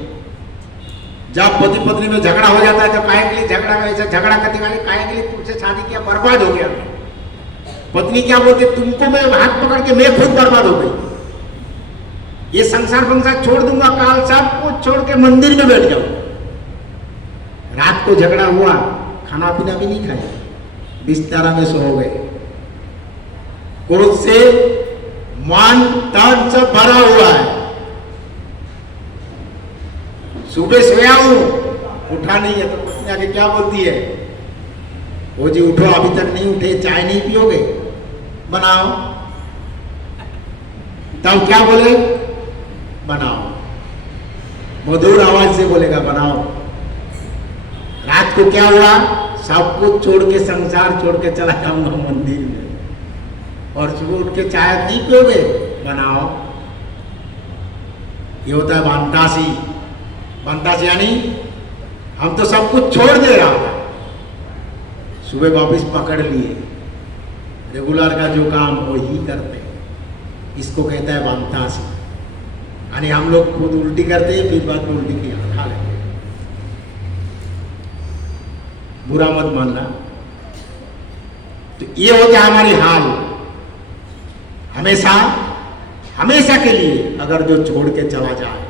जब पति पत्नी में झगड़ा हो जाता है तो काहे के लिए झगड़ा, ऐसा झगड़ा करने वाले काहे के लिए तुमसे शादी किया, बर्बाद हो गया। पत्नी क्या बोलती, तुमको मैं हाथ पकड़ के मैं खुद बर्बाद हो गई, ये संसार छोड़ दूंगा, काल सब कुछ छोड़ के मंदिर में बैठ जाओ। रात को झगड़ा हुआ, खाना पीना भी नहीं खाया, बिस्तारा में सो गए। क्रोध से मन तन सब भरा हुआ है। सुबह सोया हूं, उठा नहीं है, तो पत्नी आके क्या बोलती है, वो जी उठो, अभी तक नहीं उठे, चाय नहीं पियोगे, बनाओ। तब क्या बोले, बनाओ, मधुर आवाज से बोलेगा बनाओ। रात को क्या हुआ, सब कुछ छोड़ के, संसार छोड़ के चला जाऊंगा मंदिर में, और सुबह उठ के चाय नहीं पियोगे, बनाओ। ये होता है बांतासी। बांतासी यानी हम तो सब कुछ छोड़ दे रहा था, सुबह वापस पकड़ लिए, रेगुलर का जो काम वो ही करते हैं, इसको कहता है बांतासी। यानी हम लोग खुद उल्टी करते हैं, फिर बाद में उल्टी की खा लेते हैं। बुरा मत मानना। तो ये होता है हमारी हाल। हमेशा के लिए अगर जो छोड़ के चला जाए,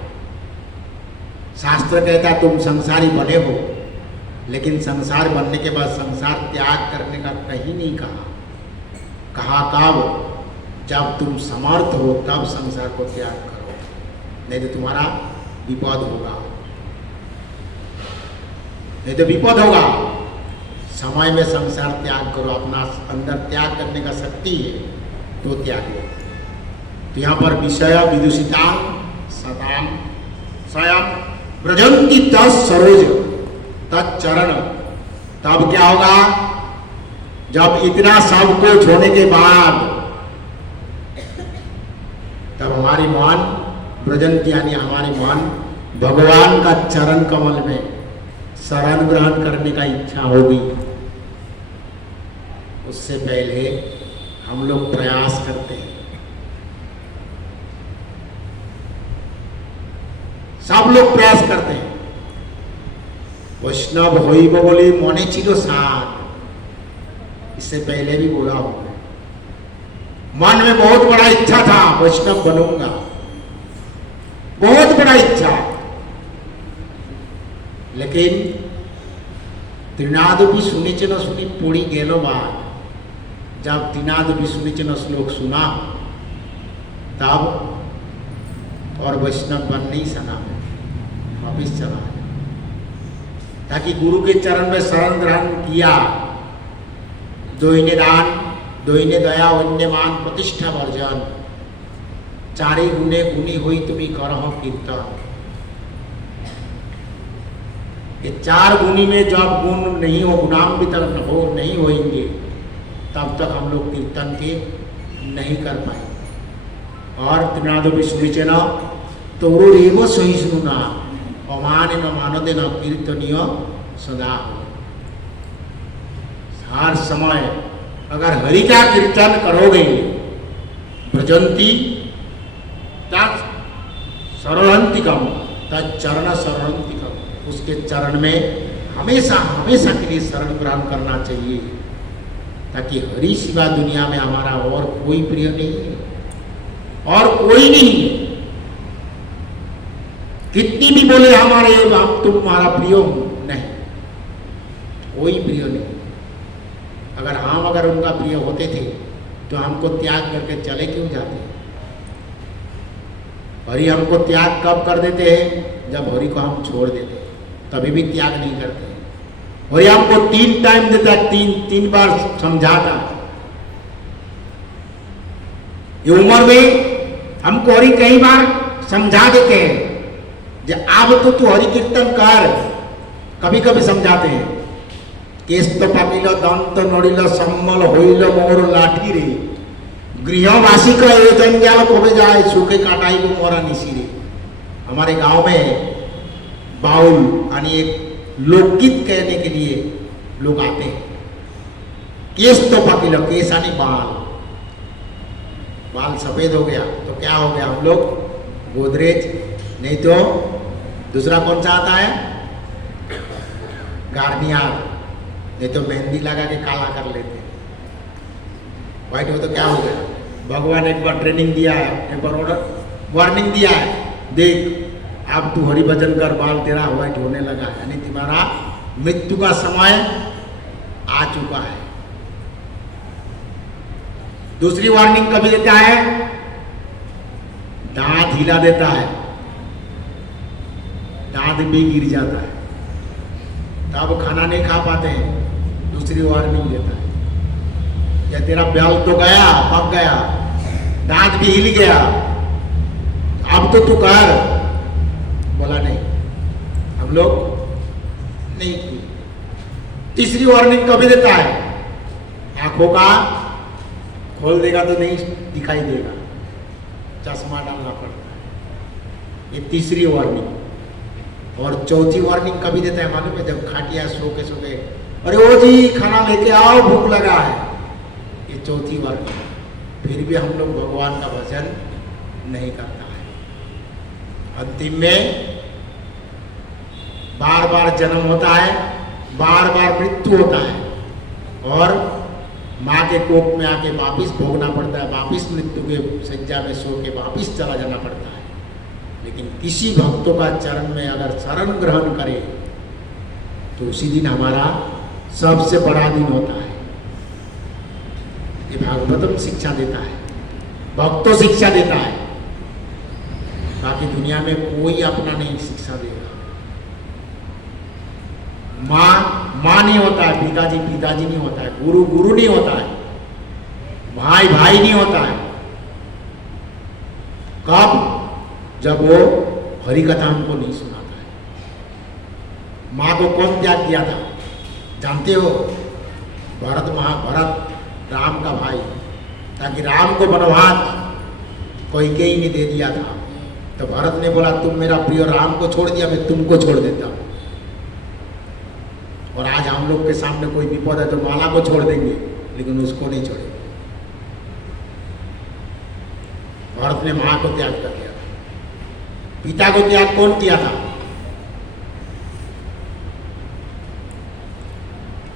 शास्त्र कहता है तुम संसारी बने हो, लेकिन संसार बनने के बाद संसार त्याग करने का कहीं नहीं कहा कब, जब तुम समर्थ हो तब संसार को त्याग करो, नहीं तो तुम्हारा विपद होगा, नहीं तो विपद होगा। समय में संसार त्याग करो, अपना अंदर त्याग करने का शक्ति है तो त्यागो। तो यहाँ पर विषय विदुषिता सदाम स्वयं ब्रजंती तरोज तत्चरण। तब क्या होगा, जब इतना सब कुछ होने के बाद तब हमारी मान ब्रजंती यानी हमारी मान भगवान का चरण कमल में शरण ग्रहण करने का इच्छा होगी। उससे पहले हम लोग प्रयास करते हैं। सब लोग प्रयास करते हैं। वैष्णव होइब बोले मने चिलो साथ, इससे पहले भी बोला हूं, मन में बहुत बड़ा इच्छा था वैष्णव बनूंगा, बहुत बड़ा इच्छा, लेकिन त्रिनाद भी सुनीचे न सुनी पड़ी गेलो बाद, जब त्रिनाद भी सुनीचे न श्लोक सुना तब और वैष्णव बन नहीं सका, वापिस चला, ताकि गुरु के चरण में शरण ग्रहण किया। दोहिने दान, दोहिने दया, अन्य मान, प्रतिष्ठा वर्जन, चारे गुणे गुणी हुई तुम्हें करहो कीर्तन। ये चार गुणी में जब गुण नहीं हो, गुणान्वित हो नहीं होंगे, तब तक हम लोग कीर्तन के नहीं कर पाए। और त्रिनाद विष्णुचन तोरो एव सहिष्णुना अमान न मानदे न कीर्तनीय सदा। हर समय अगर हरि का कीर्तन करोगे, भजंती तत् सरहंतिकम, तच्चरण सरहंतिकम, उसके चरण में हमेशा हमेशा के लिए शरण ग्रहण करना चाहिए, ताकि हरि सिवा दुनिया में हमारा और कोई प्रिय नहीं है, और कोई नहीं है। कितनी भी बोले हमारे हम तुम्हारा प्रिय हो, नहीं, कोई प्रिय नहीं। अगर हम अगर उनका प्रिय होते थे तो हमको त्याग करके चले क्यों जाते? हरि हमको त्याग कब कर देते हैं? जब हरि को हम छोड़ देते हैं, तभी भी त्याग नहीं करते। हरि हमको 3 टाइम देता है, तीन बार समझाता। ये उम्र में हमको हरि कई बार समझा देते हैं, जब अब तो तू हरि कीर्तन कर, कभी कभी समझाते हैं। केस तो पाकिल दंत नड़िल सम्मल होइल मोर लाठी रे, गृहवासी का ये जंजाल कबे जाए, सूखे काटाई को मोरा निशी रे। हमारे गांव में बाउल यानी एक लोकगीत कहने के लिए लोग आते हैं। केस तो पाकिल, केस यानी बाल, बाल सफेद हो गया तो क्या हो गया, हम लोग गोदरेज, नहीं तो दूसरा कौन सा आता है, गार्नियर, नहीं तो मेहंदी लगा के काला कर लेते हैं। व्हाइट हो तो क्या हो गया? भगवान एक बार ट्रेनिंग दिया है, एक बार ऑर्डर वार्निंग दिया है, देख अब तू हरि भजन कर, बाल तेरा व्हाइट होने लगा, यानी तुम्हारा मृत्यु का समय आ चुका है। दूसरी वार्निंग कभी देता है, दांत हिला देता है, दांत भी गिर जाता है, तब खाना नहीं खा पाते हैं, दूसरी वार्निंग देता है। या तेरा बाल तो गया, पक गया, दांत भी हिल गया, अब तो तू कर, बोला नहीं, हम लोग नहीं किए। तीसरी वार्निंग कभी देता है, आंखों का खोल देगा तो नहीं दिखाई देगा, चश्मा डालना पड़ता है, ये तीसरी वार्निंग। और चौथी वार्निंग कभी देता है मालूम है, जब खाटिया सो के अरे ओ जी खाना लेके आओ, भूख लगा है, ये चौथी वार्निंग। फिर भी हम लोग भगवान का भजन नहीं करता है। अंतिम में बार बार जन्म होता है, बार बार मृत्यु होता है, और माँ के कोख में आके वापिस भोगना पड़ता है, वापिस मृत्यु के सज्जा में सो के वापिस चला जाना पड़ता है। लेकिन किसी भक्तों का चरण में अगर शरण ग्रहण करे तो उसी दिन हमारा सबसे बड़ा दिन होता है। ये भागवतम शिक्षा देता है, भक्तों शिक्षा देता है, बाकी दुनिया में कोई अपना नहीं शिक्षा देगा। माँ नहीं होता है, पिताजी नहीं होता है, गुरु नहीं होता है, भाई नहीं होता है। कब? जब वो हरि कथा हमको नहीं सुनाता है। माँ को कौन त्याग किया था जानते हो? भरत राम का भाई, ताकि राम को वनवास कैकेयी ने दे दिया था, तो भरत ने बोला तुम मेरा प्रिय राम को छोड़ दिया, मैं तुमको छोड़ देता हूँ। और आज हम लोग के सामने कोई विपद है तो माला को छोड़ देंगे, लेकिन उसको नहीं छोड़े। भरत ने मां को त्याग कर दिया। पिता को त्याग कौन किया था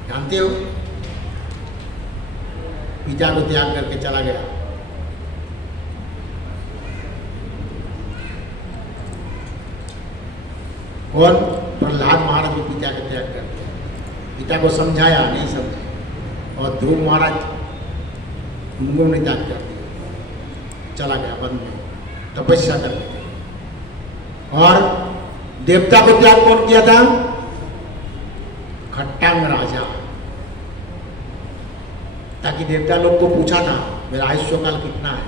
जानते हो? पिता को त्याग करके चला गया। कौन? प्रहलाद महाराज को पिता को त्याग कर दिया। पिता को समझाया, नहीं समझा, और ध्रुव महाराज उनको नहीं त्याग कर दिया, चला गया वन में तपस्या करने। और देवता को त्याग कौन किया था? खट्टांग राजा। ताकि देवता लोग को पूछा था मेरा आयुष्यकाल कितना है।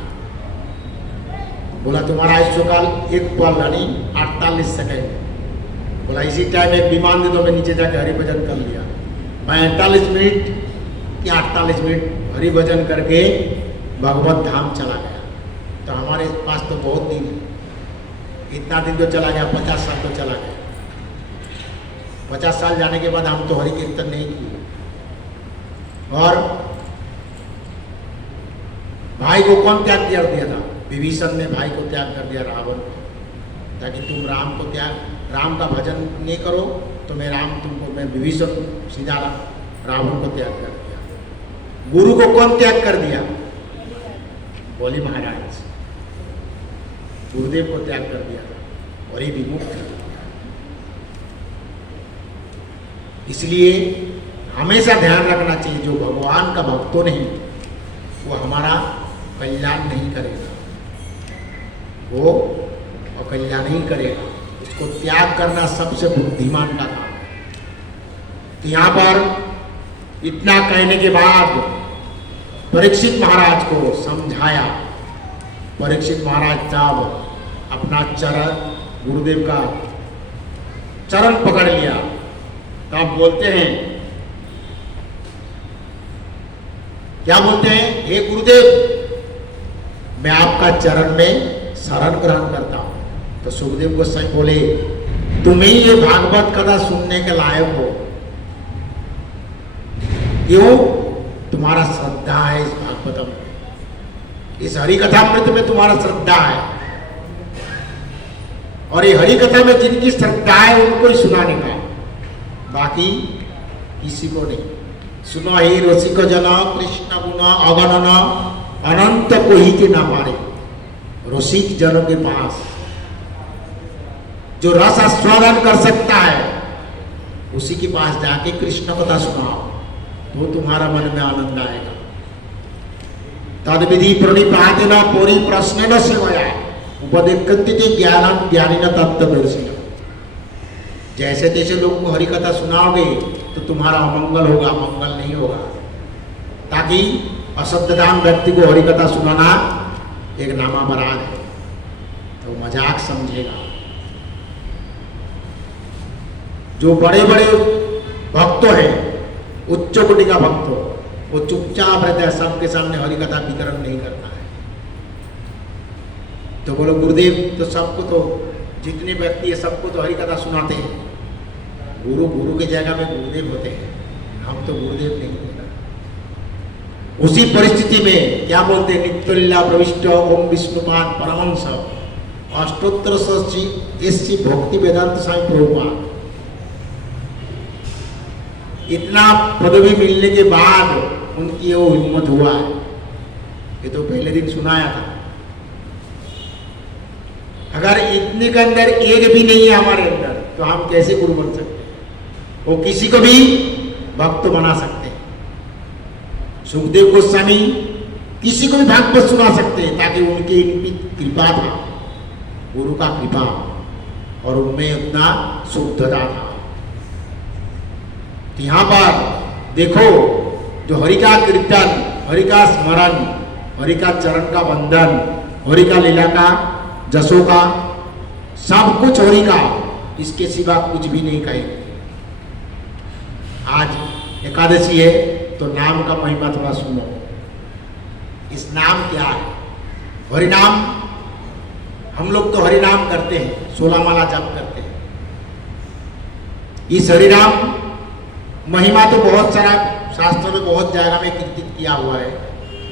बोला तुम्हारा आयुष्यकाल एक पल यानी 48 सेकेंड। बोला इसी टाइम एक विमान दे दो, मैं नीचे जाकर हरि भजन कर लिया। मैं 48 मिनट या 48 मिनट हरि भजन करके भगवत धाम चला गया। तो हमारे पास तो बहुत दिन है, इतना दिन तो चला गया, 50 साल तो चला गया। 50 साल जाने के बाद हम तो हरि कीर्तन नहीं किए। और भाई को कौन त्याग कर दिया था? विभीषण ने भाई को त्याग कर दिया, रावण को, ताकि तुम राम को राम का भजन नहीं करो तो मैं विभीषण सीधा रावण को त्याग कर दिया। गुरु को कौन त्याग कर दिया? बोली महाराज। गुरुदेव को त्याग कर दिया था और ये विमुक्त है। इसलिए हमेशा ध्यान रखना चाहिए, जो भगवान का भक्त तो नहीं वो हमारा कल्याण नहीं करेगा, वो अकल्याण ही करेगा। उसको त्याग करना सबसे बुद्धिमान का काम है। यहाँ पर इतना कहने के बाद परीक्षित महाराज को समझाया। परीक्षित महाराज जब अपना चरण, गुरुदेव का चरण पकड़ लिया, तब बोलते हैं, क्या बोलते हैं? हे गुरुदेव, मैं आपका चरण में शरण ग्रहण करता हूं। तो सुखदेव गोस्वामी बोले, तुम ही ये भागवत कथा सुनने के लायक हो। क्यों? तुम्हारा श्रद्धा है इस भागवतम में, इस हरि कथामृत में तुम्हारा श्रद्धा है। और ये हरि कथा में जिनकी श्रद्धा है उनको ही सुनाने का, बाकी किसी को नहीं। सुनो ही रसिक जना कृष्ण गुण अगणन अनंत कोई के ना पारे। रसिक जनों के पास जो रस आस्वादन कर सकता है उसी के पास जाके कृष्ण कथा सुनाओ तो तुम्हारा मन में आनंद आएगा। तद विधि प्रणिपाते न पूरी प्रश्न न सेवया उपदेक्ति ज्ञान ज्ञानी न तत्व। जैसे तैसे लोग को हरि कथा सुनाओगे तो तुम्हारा अमंगल होगा, मंगल नहीं होगा। ताकि अश्रद्धान व्यक्ति को हरि कथा सुनाना एक नामा बराद है, तो मजाक समझेगा। जो बड़े बड़े भक्त हैं, उच्च कोटि का भक्त हो, वो चुपचाप रहता है, सबके सामने हरि कथा वितरण नहीं करता है। तो बोलो गुरुदेव, तो सबको तो जितने व्यक्ति है सबको तो हरि कथा सुनाते हैं। गुरु के जगह में गुरुदेव होते हैं, हम तो गुरुदेव नहीं होता। उसी परिस्थिति में क्या बोलते हैं? नित्यलीला प्रविष्ट ओम विष्णुपाद परमहंस अष्टोत्तर षष्ठी भक्ति वेदांत स्वामी प्रभुपाद। इतना पदवी मिलने के बाद उनकी वो हिम्मत हुआ है। ये तो पहले दिन सुनाया था। अगर इतने के अंदर एक भी नहीं है हमारे अंदर, तो हम कैसे गुरु बन सकते हैं? वो किसी को भी भक्त बना सकते हैं। सुखदेव गोस्वामी किसी को भी भागवत सुना सकते हैं, ताकि उनकी इनकी कृपा था, गुरु का कृपा, और उनमें उतना शुद्धता था। यहाँ पर देखो, जो हरि का कीर्तन, हरि का स्मरण, हरि का चरण का बंधन, हरि का लीला का, जसों का, सब कुछ हरि का, इसके सिवा कुछ भी नहीं कहेंगे। आज एकादशी है तो नाम का महिमा थोड़ा सुनो। इस नाम क्या है? हरि नाम। हम लोग तो हरि नाम करते हैं, 16 माला जप करते हैं। इस हरि नाम महिमा तो बहुत सारा शास्त्रों में बहुत जगह में कीर्तित किया हुआ है,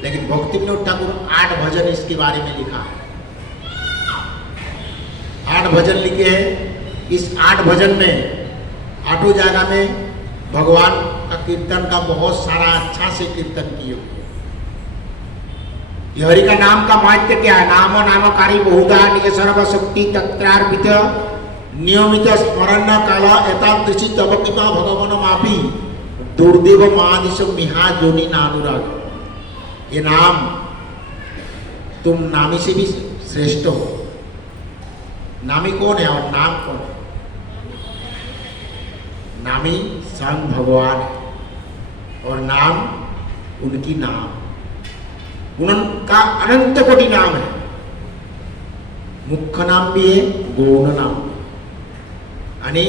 लेकिन भक्ति विनोद ठाकुर 8 भजन इसके बारे में लिखा है। 8 भजन लिखे हैं। इस 8 भजन में 8 जगह में भगवान का कीर्तन का बहुत सारा अच्छा से कीर्तन किए हुए। ये हरि का नाम का महत्व क्या है? नाम नामकारी बहुधा निज सर्व शक्ति तत्रार्पित नियमित स्मरण काल एतादृशी तब कृपा भगवान मापी दुर्देव महादिश मिहा जोनी नानुराग। ये नाम तुम नामी से भी श्रेष्ठ हो। नामी कौन है और नाम कौन है? नामी स्वयं भगवान है और नाम उनकी नाम। उनका अनंत कोटि नाम है। मुख्य नाम भी है, गौण नाम भी, यानी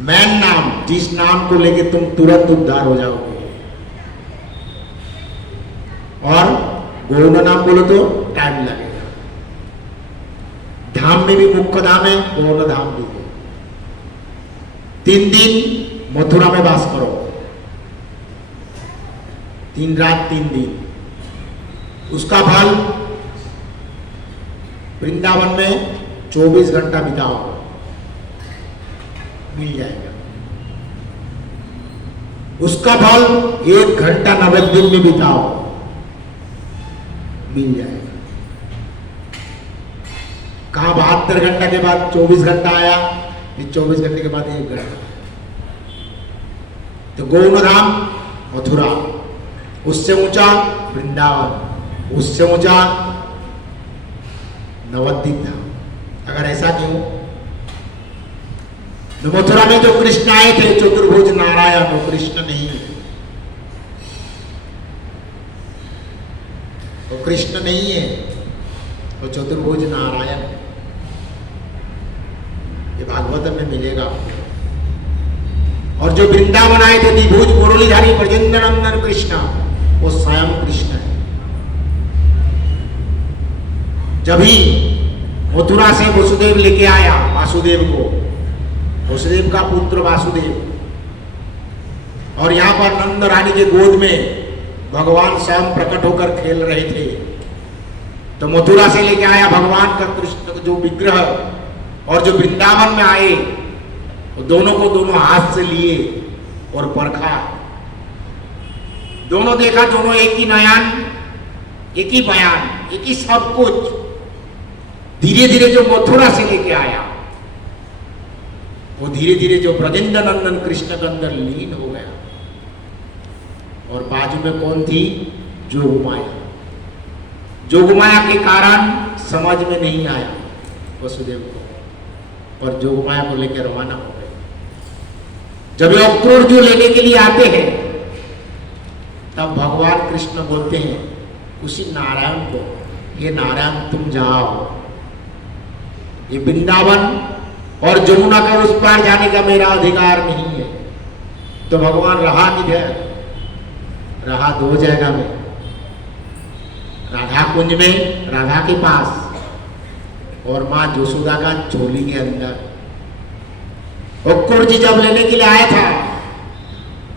मैन नाम, जिस नाम को लेके तुम तुरंत उद्धार हो जाओगे। और गौण नाम बोलो तो टाइम लगेगा। धाम में भी मुख्य धाम है, गौण धाम भी है। 3 दिन मथुरा में वास करो, 3 रात 3 दिन, उसका फल वृंदावन में 24 घंटा बिताओ, मिल जाएगा। उसका फल 1 घंटा नवद्वीप में बिताओ, मिल जाएगा। कहा 72 घंटा के बाद 24 घंटा आया, फिर 24 घंटे के बाद 1 घंटा। तो गौण धाम मथुरा, उससे ऊंचा वृंदावन, उससे ऊंचा नवद्वीप धाम। अगर ऐसा क्यों? तो मथुरा में जो कृष्ण आए थे चतुर्भुज नारायण, वो कृष्ण नहीं है, वो कृष्ण नहीं है, वो चतुर्भुज नारायण है। ये भागवत में मिलेगा। और जो वृंदावन आए थे द्विभुज मुरलीधारी ब्रजेंद्र नंदन कृष्ण, वो स्वयं कृष्ण है। जब ही मथुरा से वसुदेव लेके आया वासुदेव को, वसुदेव का पुत्र वासुदेव, और यहाँ पर नंद रानी के गोद में भगवान स्वयं प्रकट होकर खेल रहे थे, तो मथुरा से लेके आया भगवान का कृष्ण जो विग्रह, और जो वृंदावन में आए वो दोनों को दोनों हाथ से लिए और परखा। दोनों देखा, दोनों एक ही नयन, एक ही बयान, एक ही सब कुछ। धीरे धीरे जो मथुरा से लेके आया वो धीरे धीरे जो ब्रजेंद्र नंदन कृष्ण के अंदर लीन हो गया। और बाजू में कौन थी? जोगमाया। जोगमाया के कारण समझ में नहीं आया वसुदेव को, और जोगमाया को लेकर रवाना हो गए। जब ये अक्रूर जो लेने के लिए आते हैं, तब भगवान कृष्ण बोलते हैं उसी नारायण को, ये नारायण तुम जाओ, ये वृंदावन और जमुना के उस पार जाने का मेरा अधिकार नहीं है। तो भगवान रहा किधर? रहा 2 जगह में, राधा कुंज में राधा के पास, और माँ यशोदा का झोली के अंदर। अक्रूर जी जब लेने के लिए आया था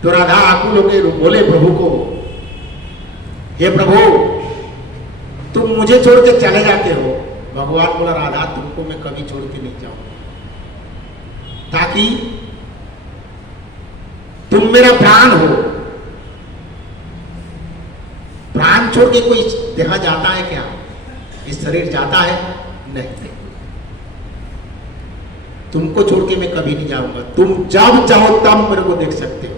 तो राधा आकुल होकर बोले प्रभु को, हे प्रभु तुम मुझे छोड़ के चले जाते हो। भगवान बोला राधा तुमको मैं कभी छोड़ के नहीं जाऊंगा, ताकि तुम मेरा प्राण हो। प्राण छोड़ के कोई देहा जाता है क्या? इस शरीर जाता है? नहीं। तुमको छोड़ के मैं कभी नहीं जाऊंगा। तुम जब चाहो तब मेरे को देख सकते हो,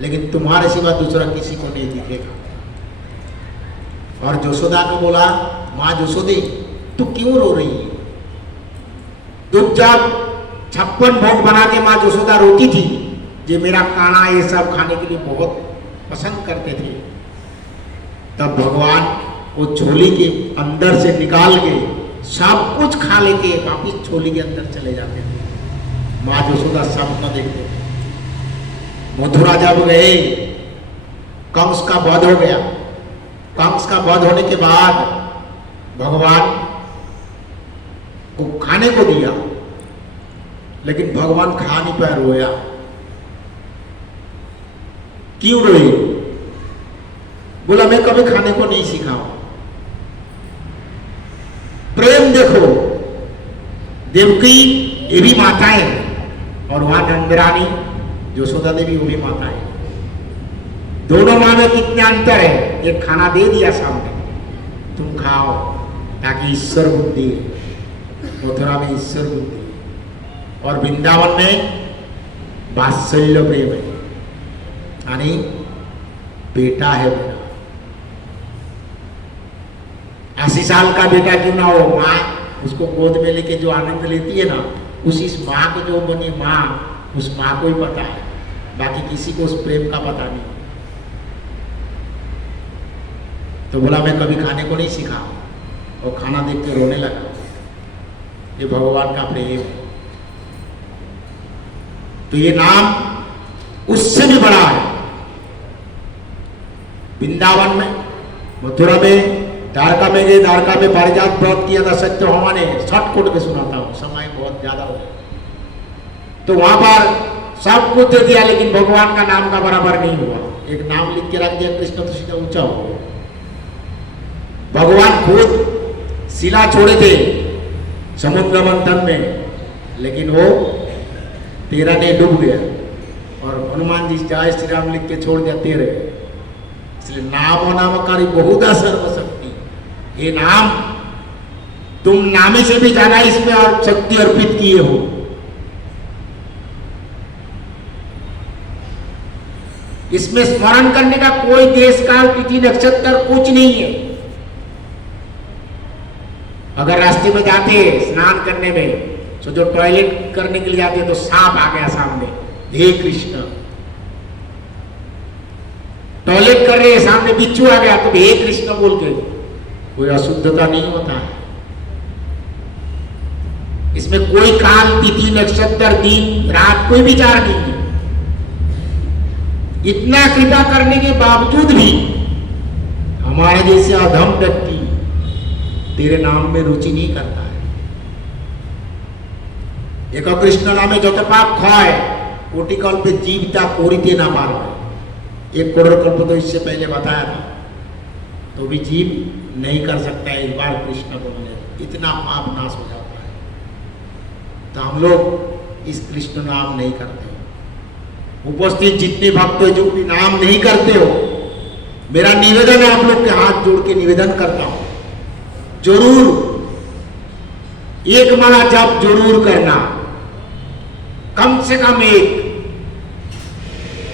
लेकिन तुम्हारे सिवा दूसरा किसी को नहीं दिखेगा। और यशोदा को बोला, माँ यशोदे तू क्यों रो रही है? तुम जब 56 भोग बना के माँ यशोदा रोती थी, ये मेरा काना ये सब खाने के लिए बहुत पसंद करते थे, तब भगवान वो झोली के अंदर से निकाल के सब कुछ खा लेके वापिस झोली के अंदर चले जाते थे। माँ यशोदा सब न देखते थे। मथुरा जब गए, कंस का वध हो गया। कंस का वध होने के बाद भगवान को खाने को दिया, लेकिन भगवान खा नहीं पाए, रोया। क्यों रोए? बोला मैं कभी खाने को नहीं सीखा हूं। प्रेम देखो, देवकी ये भी माताएं हैं और वहां नंदरानी यशोदा देवी वो भी माताएं। दोनों माँ में कितना अंतर है। एक खाना दे दिया सामने, तुम खाओ, ताकि ईश्वर बुद्धि, मथुरा में ईश्वर बुद्धि, और वृंदावन में वात्सल्य प्रेम है, यानी बेटा है मेरा। 80 साल का बेटा क्यों ना हो, माँ उसको गोद में लेके जो आनंद लेती है ना, उस माँ को जो बनी माँ, उस माँ को ही पता है, बाकी किसी को उस प्रेम का पता नहीं। तो बोला मैं कभी खाने को नहीं सीखा, और खाना देख के रोने लगा। ये भगवान का प्रेम है। तो ये नाम उससे भी बड़ा है। वृंदावन में, मथुरा में, द्वारका में गए, द्वारका में पारिजात व्रत किया था सत्यभामा ने, शॉर्टकट में सुनाता हूं, समय बहुत ज्यादा हो गया। तो वहां पर सब कुछ दे दिया, लेकिन भगवान का नाम का बराबर नहीं हुआ। एक नाम लिख के रख दिया कृष्ण, तो सीधा ऊंचा हो गया। भगवान खुद शिला छोड़े थे समुद्र मंथन में, लेकिन वो 13 ने डूब गया, और हनुमान जी जय श्री राम लिख के छोड़ दिया 13। इसलिए नाम नामकारी बहुधा सर्वशक्ति, ये नाम तुम नामे से भी ज्यादा इसमें और शक्ति अर्पित किए हो। इसमें स्मरण करने का कोई देश काल तिथि नक्षत्र कुछ नहीं है। अगर रास्ते में जाते स्नान करने में, तो जो टॉयलेट करने के लिए जाते तो सांप आ गया सामने, हे कृष्ण। टॉयलेट कर रहे सामने बिच्छू आ गया तो हे कृष्ण बोल के, कोई अशुद्धता नहीं होता है। इसमें कोई काल तिथि नक्षत्र दिन रात कोई विचार नहीं है। इतना कृपा करने के बावजूद भी हमारे जैसे अधम व्यक्ति तेरे नाम में रुचि नहीं करता है। एक कृष्ण नामे जो पाप खाए कोटि कल्प पे जीवता कोरिते ना पार है। 1 करोड़ कल्प तो इससे पहले बताया था, तो भी जीव नहीं कर सकता है। एक बार कृष्ण बोलने इतना पाप नाश हो जाता है। तो हम लोग इस कृष्ण नाम नहीं करते। उपस्थित जितने भक्त जो भी नाम नहीं करते हो, मेरा निवेदन है, आप लोग के हाथ जोड़ के निवेदन करता हूं, जरूर एक माला जप जरूर करना, कम से कम एक।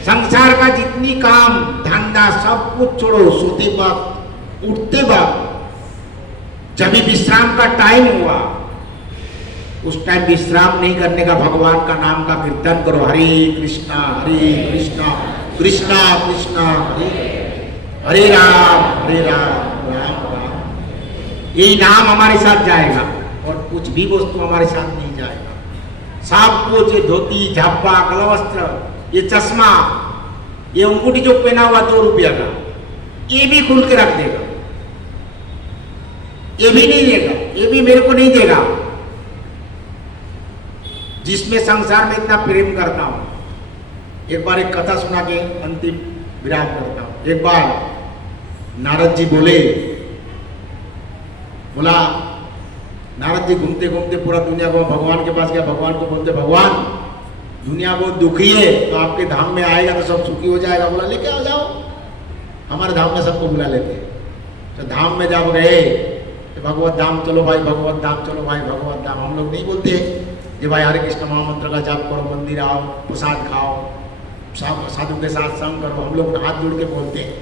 संसार का जितनी काम धंधा सब कुछ छोड़ो, सोते वक्त उठते वक्त जब भी विश्राम का टाइम हुआ, उस टाइम विश्राम नहीं करने का, भगवान का नाम का कीर्तन करो। हरे कृष्णा कृष्णा कृष्णा हरे राम राम राम। यही नाम हमारे साथ जाएगा, और कुछ भी वस्तु हमारे साथ नहीं जाएगा। सब कुछ, ये धोती झापा गलवस्त्र, ये चश्मा, ये अंगूठी जो पहना हुआ 2 रुपया का, ये भी खुल के रख देगा। ये भी नहीं देगा, ये भी मेरे को नहीं देगा। जिसमें संसार में इतना प्रेम करता हूं। एक बार एक कथा सुना के अंतिम विराम करता हूं। एक बार नारद जी बोला नारद जी घूमते घूमते पूरा दुनिया को भगवान के पास गया। भगवान को बोलते, भगवान दुनिया बहुत दुखी है, तो आपके धाम में आएगा तो सब सुखी हो जाएगा। बोला लेके आ जाओ, हमारे धाम में सबको बुला लेते। तो धाम में जब गए तो भगवत धाम चलो भाई, भगवत धाम चलो भाई, भगवत धाम। हम लोग नहीं बोलते कि भाई हरे कृष्ण महामंत्र का जाप करो, मंदिर आओ, प्रसाद खाओ, साधु के साथ संग करो। हम लोग हाथ जोड़ के बोलते हैं।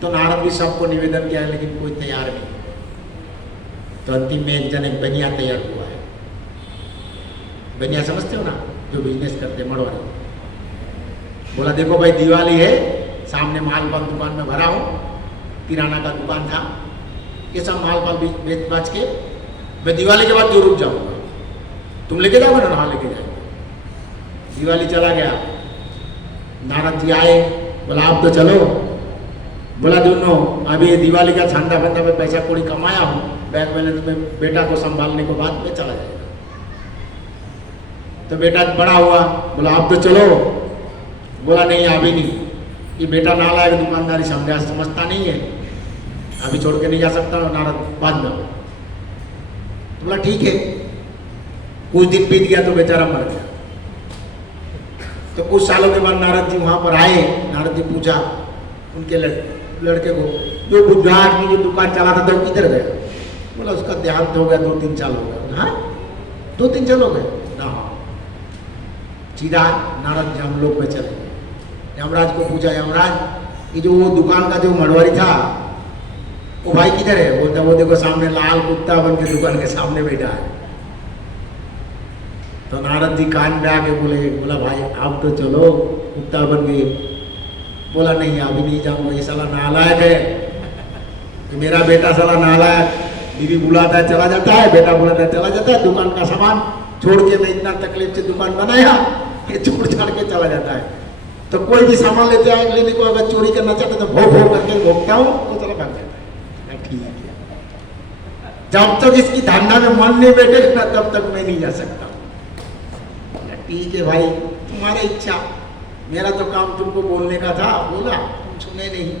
तो नारद भी सबको निवेदन किया, लेकिन कोई तैयार नहीं। तो अंतिम में एक जन एक बनिया तैयार हुआ है। बनिया समझते हो ना, जो बिजनेस करते मड़वारी। बोला देखो भाई दिवाली है, सामने माल पाल दुकान में भरा हूँ, किराना का दुकान था, ये सब माल पाल बेच बाच के मैं दिवाली के बाद जो रुक जाऊँगा, तुम लेके जाओगे ना? हाँ लेके जाएंगे। दिवाली चला गया, नारद जी आए, बोला आप तो चलो। बोला दोनों अभी दिवाली का छंदा फंदा में पैसा कौड़ी कमाया हूँ, बैंक बैलेंस में बेटा को संभालने को बाद में चला जाएगा। तो बेटा बड़ा हुआ, बोला आप तो चलो। बोला नहीं अभी नहीं, ये बेटा नालायक दुकानदारी समझता नहीं है, अभी छोड़ के नहीं जा सकता। नारद बाद में तो बोला ठीक है। कुछ दिन बीत गया तो बेचारा मर गया। तो कुछ सालों के बाद नारद जी वहां पर आए। नारद जी पूछा उनके लड़के को, जो बुढ़ा आदमी जो दुकान चलाता था वो किधर गया? बोला उसका देहांत हो गया, 2-3 साल हो गया। हाँ 2-3 साल हो गए ना? हाँ। सीधा नारद जी हम लोग में चले गए। यमराज को पूछा, यमराज ये जो वो दुकान का जो मड़वारी था वो भाई किधर है? बोलता वो देखो सामने लाल कुत्ता बन के दुकान के सामने बैठा है। तो नारद जी कान में आके बोला भाई आप तो चलो, कुत्ता बन गए। बोला नहीं अभी नहीं जाऊंगा, ये साला नालायक है। तो मेरा बेटा साला नालायक, बीवी बुलाता है चला जाता है, बेटा बुलाता है चला जाता है, दुकान का सामान छोड़ के मैं इतना तकलीफ से दुकान बनाया, ये छोड़ छाड़ के चला जाता है। तो कोई भी सामान लेते आए लेने को अगर चोरी करना चाहते तो भोग भोग करके भोगता हूँ तो चला भाग जाता है। ठीक है, जब तक इसकी धंधा में मन नहीं बैठे ना तब तक मैं नहीं जा सकता। ठीक है भाई तुम्हारी इच्छा, मेरा तो काम तुमको बोलने का था, बोला तुम सुने नहीं।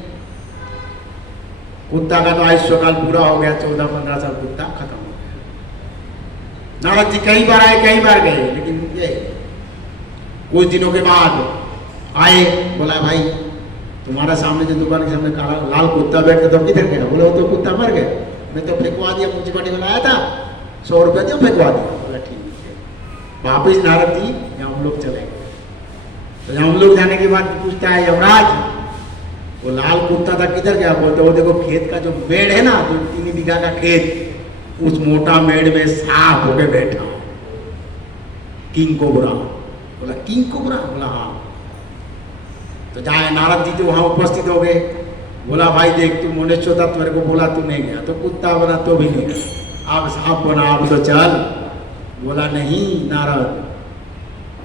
कुत्ता का तो आयुष्यकाल पूरा हो गया, 14-15 साल कुत्ता खत्म हो गया। नारद जी कई बार आए कई बार गए, लेकिन ये कुछ दिनों के बाद आए। बोला भाई तुम्हारा सामने जो दुकान के सामने काला लाल कुत्ता बैठ के तो किधर गया? बोला वो तो कुत्ता मर गया, मैं तो फेंकवा दिया, म्यूनसिपालिटी में लाया था, 100 रुपया दिया फेंकवा दिया। बोला ठीक है। वापिस नारद जी यहाँ हम लोग चले गए। तो यहाँ हम लोग जाने के बाद पूछता है यमराज वो लाल कुत्ता था किधर गया? बोलते वो देखो खेत का जो मेड़ है ना, जो 3 बीघा का खेत, उस मोटा मेड़ में सांप होके बैठा, किंग कोबरा। बोला किंग कोबरा? बोला हाँ। तो जाए नारद जी तो वहां उपस्थित हो गए। बोला भाई देख तू मुनेश्वर था, तेरे को बोला तू नहीं गया, तो कुत्ता बना तो भी नहीं गया, अब सांप बना अब तो चल। बोला नहीं नारद,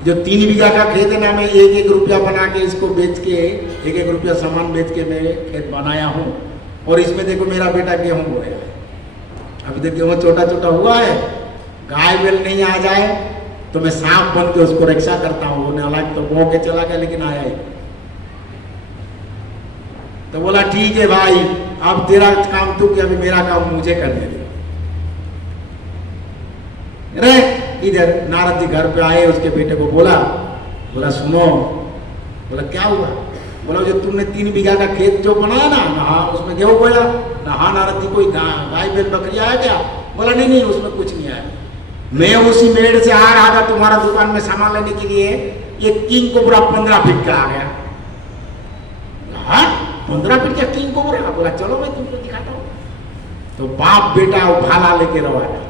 जो 3 बीघा का खेत है ना, मैं 1-1 रुपया बना के इसको बेच के 1-1 रुपया सामान बेच के मैं खेत बनाया हूँ, और इसमें देखो मेरा बेटा गेहूँ बोया है। अभी तक गेहूँ छोटा छोटा हुआ है, गाय बैल नहीं आ जाए तो मैं सांप बन के उसको रक्षा करता हूँ। वो नालायक तो बो के चला गया लेकिन आया ही। तो बोला ठीक है भाई, अब तेरा काम तू कि अभी मेरा काम मुझे करने दे। रे इधर नारद जी घर पे आए, उसके बेटे को बोला सुनो। बोला क्या हुआ? बोला जो तुमने 3 बीघा का खेत जो बनाया ना, हाँ उसमें गेहूं बोया ना? हाँ नारद जी कोई गाय बैल बकरी आया क्या? बोला नहीं उसमें कुछ नहीं आया, मैं उसी मेड़ से आ रहा था तुम्हारा दुकान में सामान लेने के लिए, ये किंग कोबरा 15 फीट का आ गया। हाँ 15 फीट का किंग कोबरा? बोला चलो मैं तुमको दिखाता हूँ। तो बाप बेटा वो भाला लेके रवाना।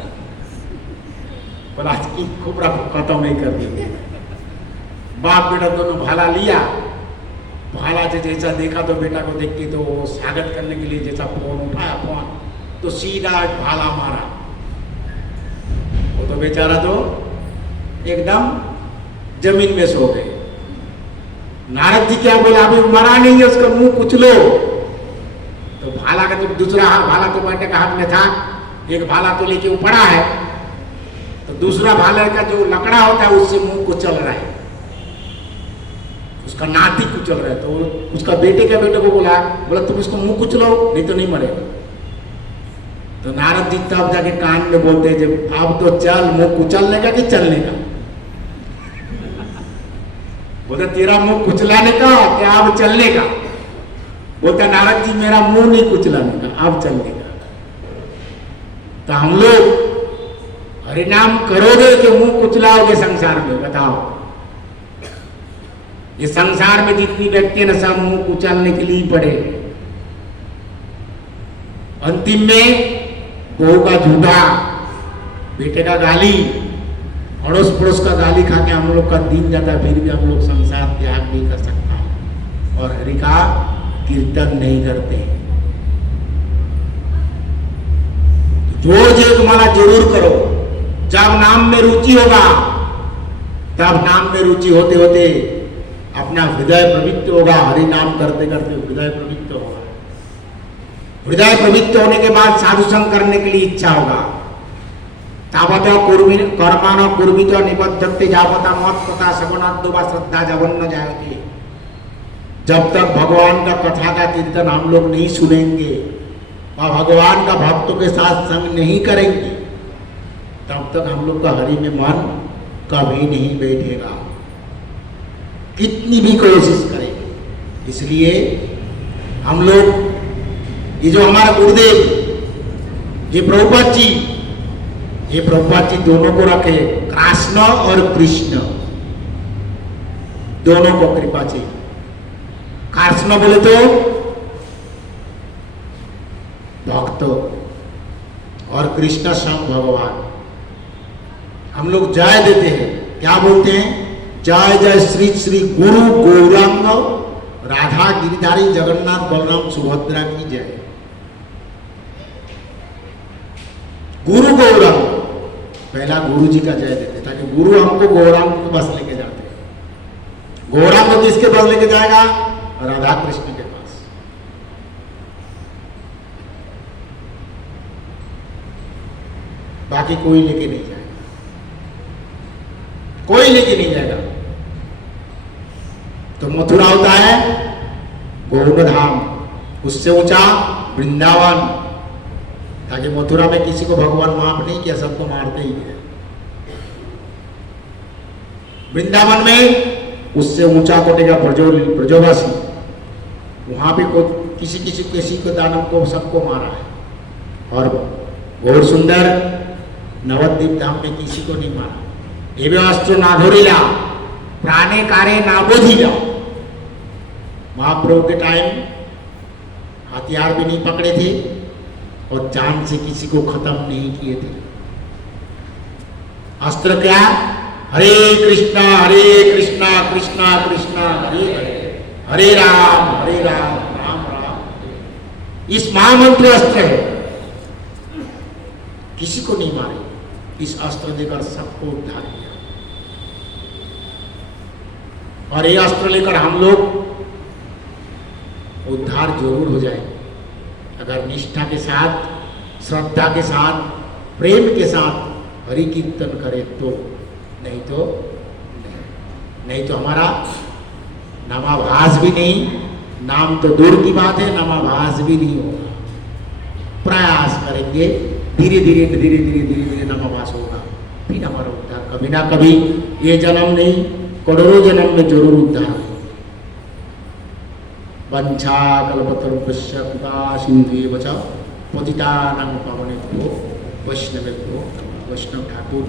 बोला आज किंग कोबरा को खत्म नहीं कर देंगे। बाप बेटा दोनों भाला लिया, भाला से जैसा देखा तो बेटा को देख के तो स्वागत करने के लिए जैसा फोन उठाया फोन, तो सीधा भाला मारा। वो तो बेचारा तो एकदम जमीन में सो गए। नारद जी क्या बोला? अभी मरा नहीं है, उसका मुंह कुचलो। तो भाला का तो दूसरा हाथ, भाला तो बेटे का हाथ में था, एक भाला तो लेके वो पड़ा है, तो दूसरा भाले का जो लकड़ा होता है उससे मुंह कुचल रहा है, उसका नाती कुचल रहा है। तो उसका बेटे को बोला तुम इसको मुंह कुचलो नहीं तो नहीं मरेगा। तो नारद जी तब जाके कान में बोलते जब अब तो चल, मुंह कुचलने का कि चलने का? बोलते तेरा मुंह कुचलाने का क्या अब चलने का? बोलते नारद जी मेरा मुंह नहीं कुचलाने का, अब चलने का। तो हम लोग हरिनाम करोगे कि मुंह कुचलाओगे संसार में? बताओ। ये संसार में जितनी व्यक्ति न सब मुंह कुचलने के लिए पड़े। अंतिम में बहू का झूठा, बेटे का गाली, अड़ोस पड़ोस का गाली खा के हम लोग का दिन जाता है, फिर भी हम लोग संसार त्याग नहीं कर सकता और हरि का कीर्तन नहीं करते। रोज एक माला जरूर करो। जब नाम में रुचि होगा, तब नाम में रुचि होते होते अपना हृदय प्रवृत्त होगा। हरि नाम करते करते हृदय प्रवृत्त होगा। हृदय प्रवृत्त होने के बाद साधु संग करने के लिए इच्छा होगा। तावता कर्माण कुर्मित निबद्धते जावता मत पता सगुणाद्वा श्रद्धा जवन न जायते। जब तक भगवान का कथा का कीर्तन हम लोग नहीं सुनेंगे और भगवान का भक्तों के साथ संग नहीं करेंगे, तब तक हम लोग का हरि में मन कभी नहीं बैठेगा, कितनी भी कोशिश करेंगे। इसलिए हम लोग ये जो हमारा गुरुदेव ये प्रभुपाद जी दोनों को रखे, कृष्ण और कृष्ण दोनों को कृपा चाहिए। कृष्ण बोले तो भक्त और कृष्ण स्वयं भगवान। हम लोग जय देते हैं, क्या बोलते हैं? जय जय श्री श्री गुरु गौरांग राधा गिरिधारी जगन्नाथ बलराम सुभद्रा की जय। गुरु गौरांग, पहला गुरु जी का जय देते ताकि गुरु हमको गौरांग के पास लेके जाते हैं। गौरांग को किसके पास लेके जाएगा? राधा कृष्ण के पास। बाकी कोई लेके नहीं जाएगा, कोई लेके नहीं जाएगा। तो मथुरा होता है गौरधाम, उससे ऊंचा वृंदावन, ताकि मथुरा में किसी को भगवान माफ नहीं किया, सबको मारते ही गए। वृंदावन में उससे ऊंचा कोटेगा ब्रजवासी, वहां भी को किसी को दानव को सबको मारा है। और गौर सुंदर नवद्वीप धाम में किसी को नहीं मारा। एवं अस्त्र ना धोरीला प्राणे कारे ना बोधिला। महाप्रभु के टाइम हथियार भी नहीं पकड़े थे और जान से किसी को खत्म नहीं किए थे। अस्त्र क्या? हरे कृष्णा कृष्णा कृष्णा हरे हरे, हरे राम राम राम। इस महामंत्र अस्त्र है, किसी को नहीं मारे। इस अस्त्र देकर सबको उद्धार किया। और ये अस्त्र लेकर हम लोग उद्धार जरूर हो जाएंगे, अगर निष्ठा के साथ, श्रद्धा के साथ, प्रेम के साथ हरि कीर्तन करें तो। नहीं तो हमारा नामाभास भी नहीं, नाम तो दूर की बात है, नामाभास भी नहीं होगा। प्रयास करेंगे, धीरे धीरे नामाभास होगा, फिर हमारा उद्धार कभी ना कभी, ये जन्म नहीं करोड़ों जन्म में जरूर उद्धार होगा। वंशा कल्पतरुभ्यश्च कृपा सिन्धुभ्यो च पतितानां पावनेभ्यो वैष्णवेभ्यो नमः। वैष्णव ठाकुर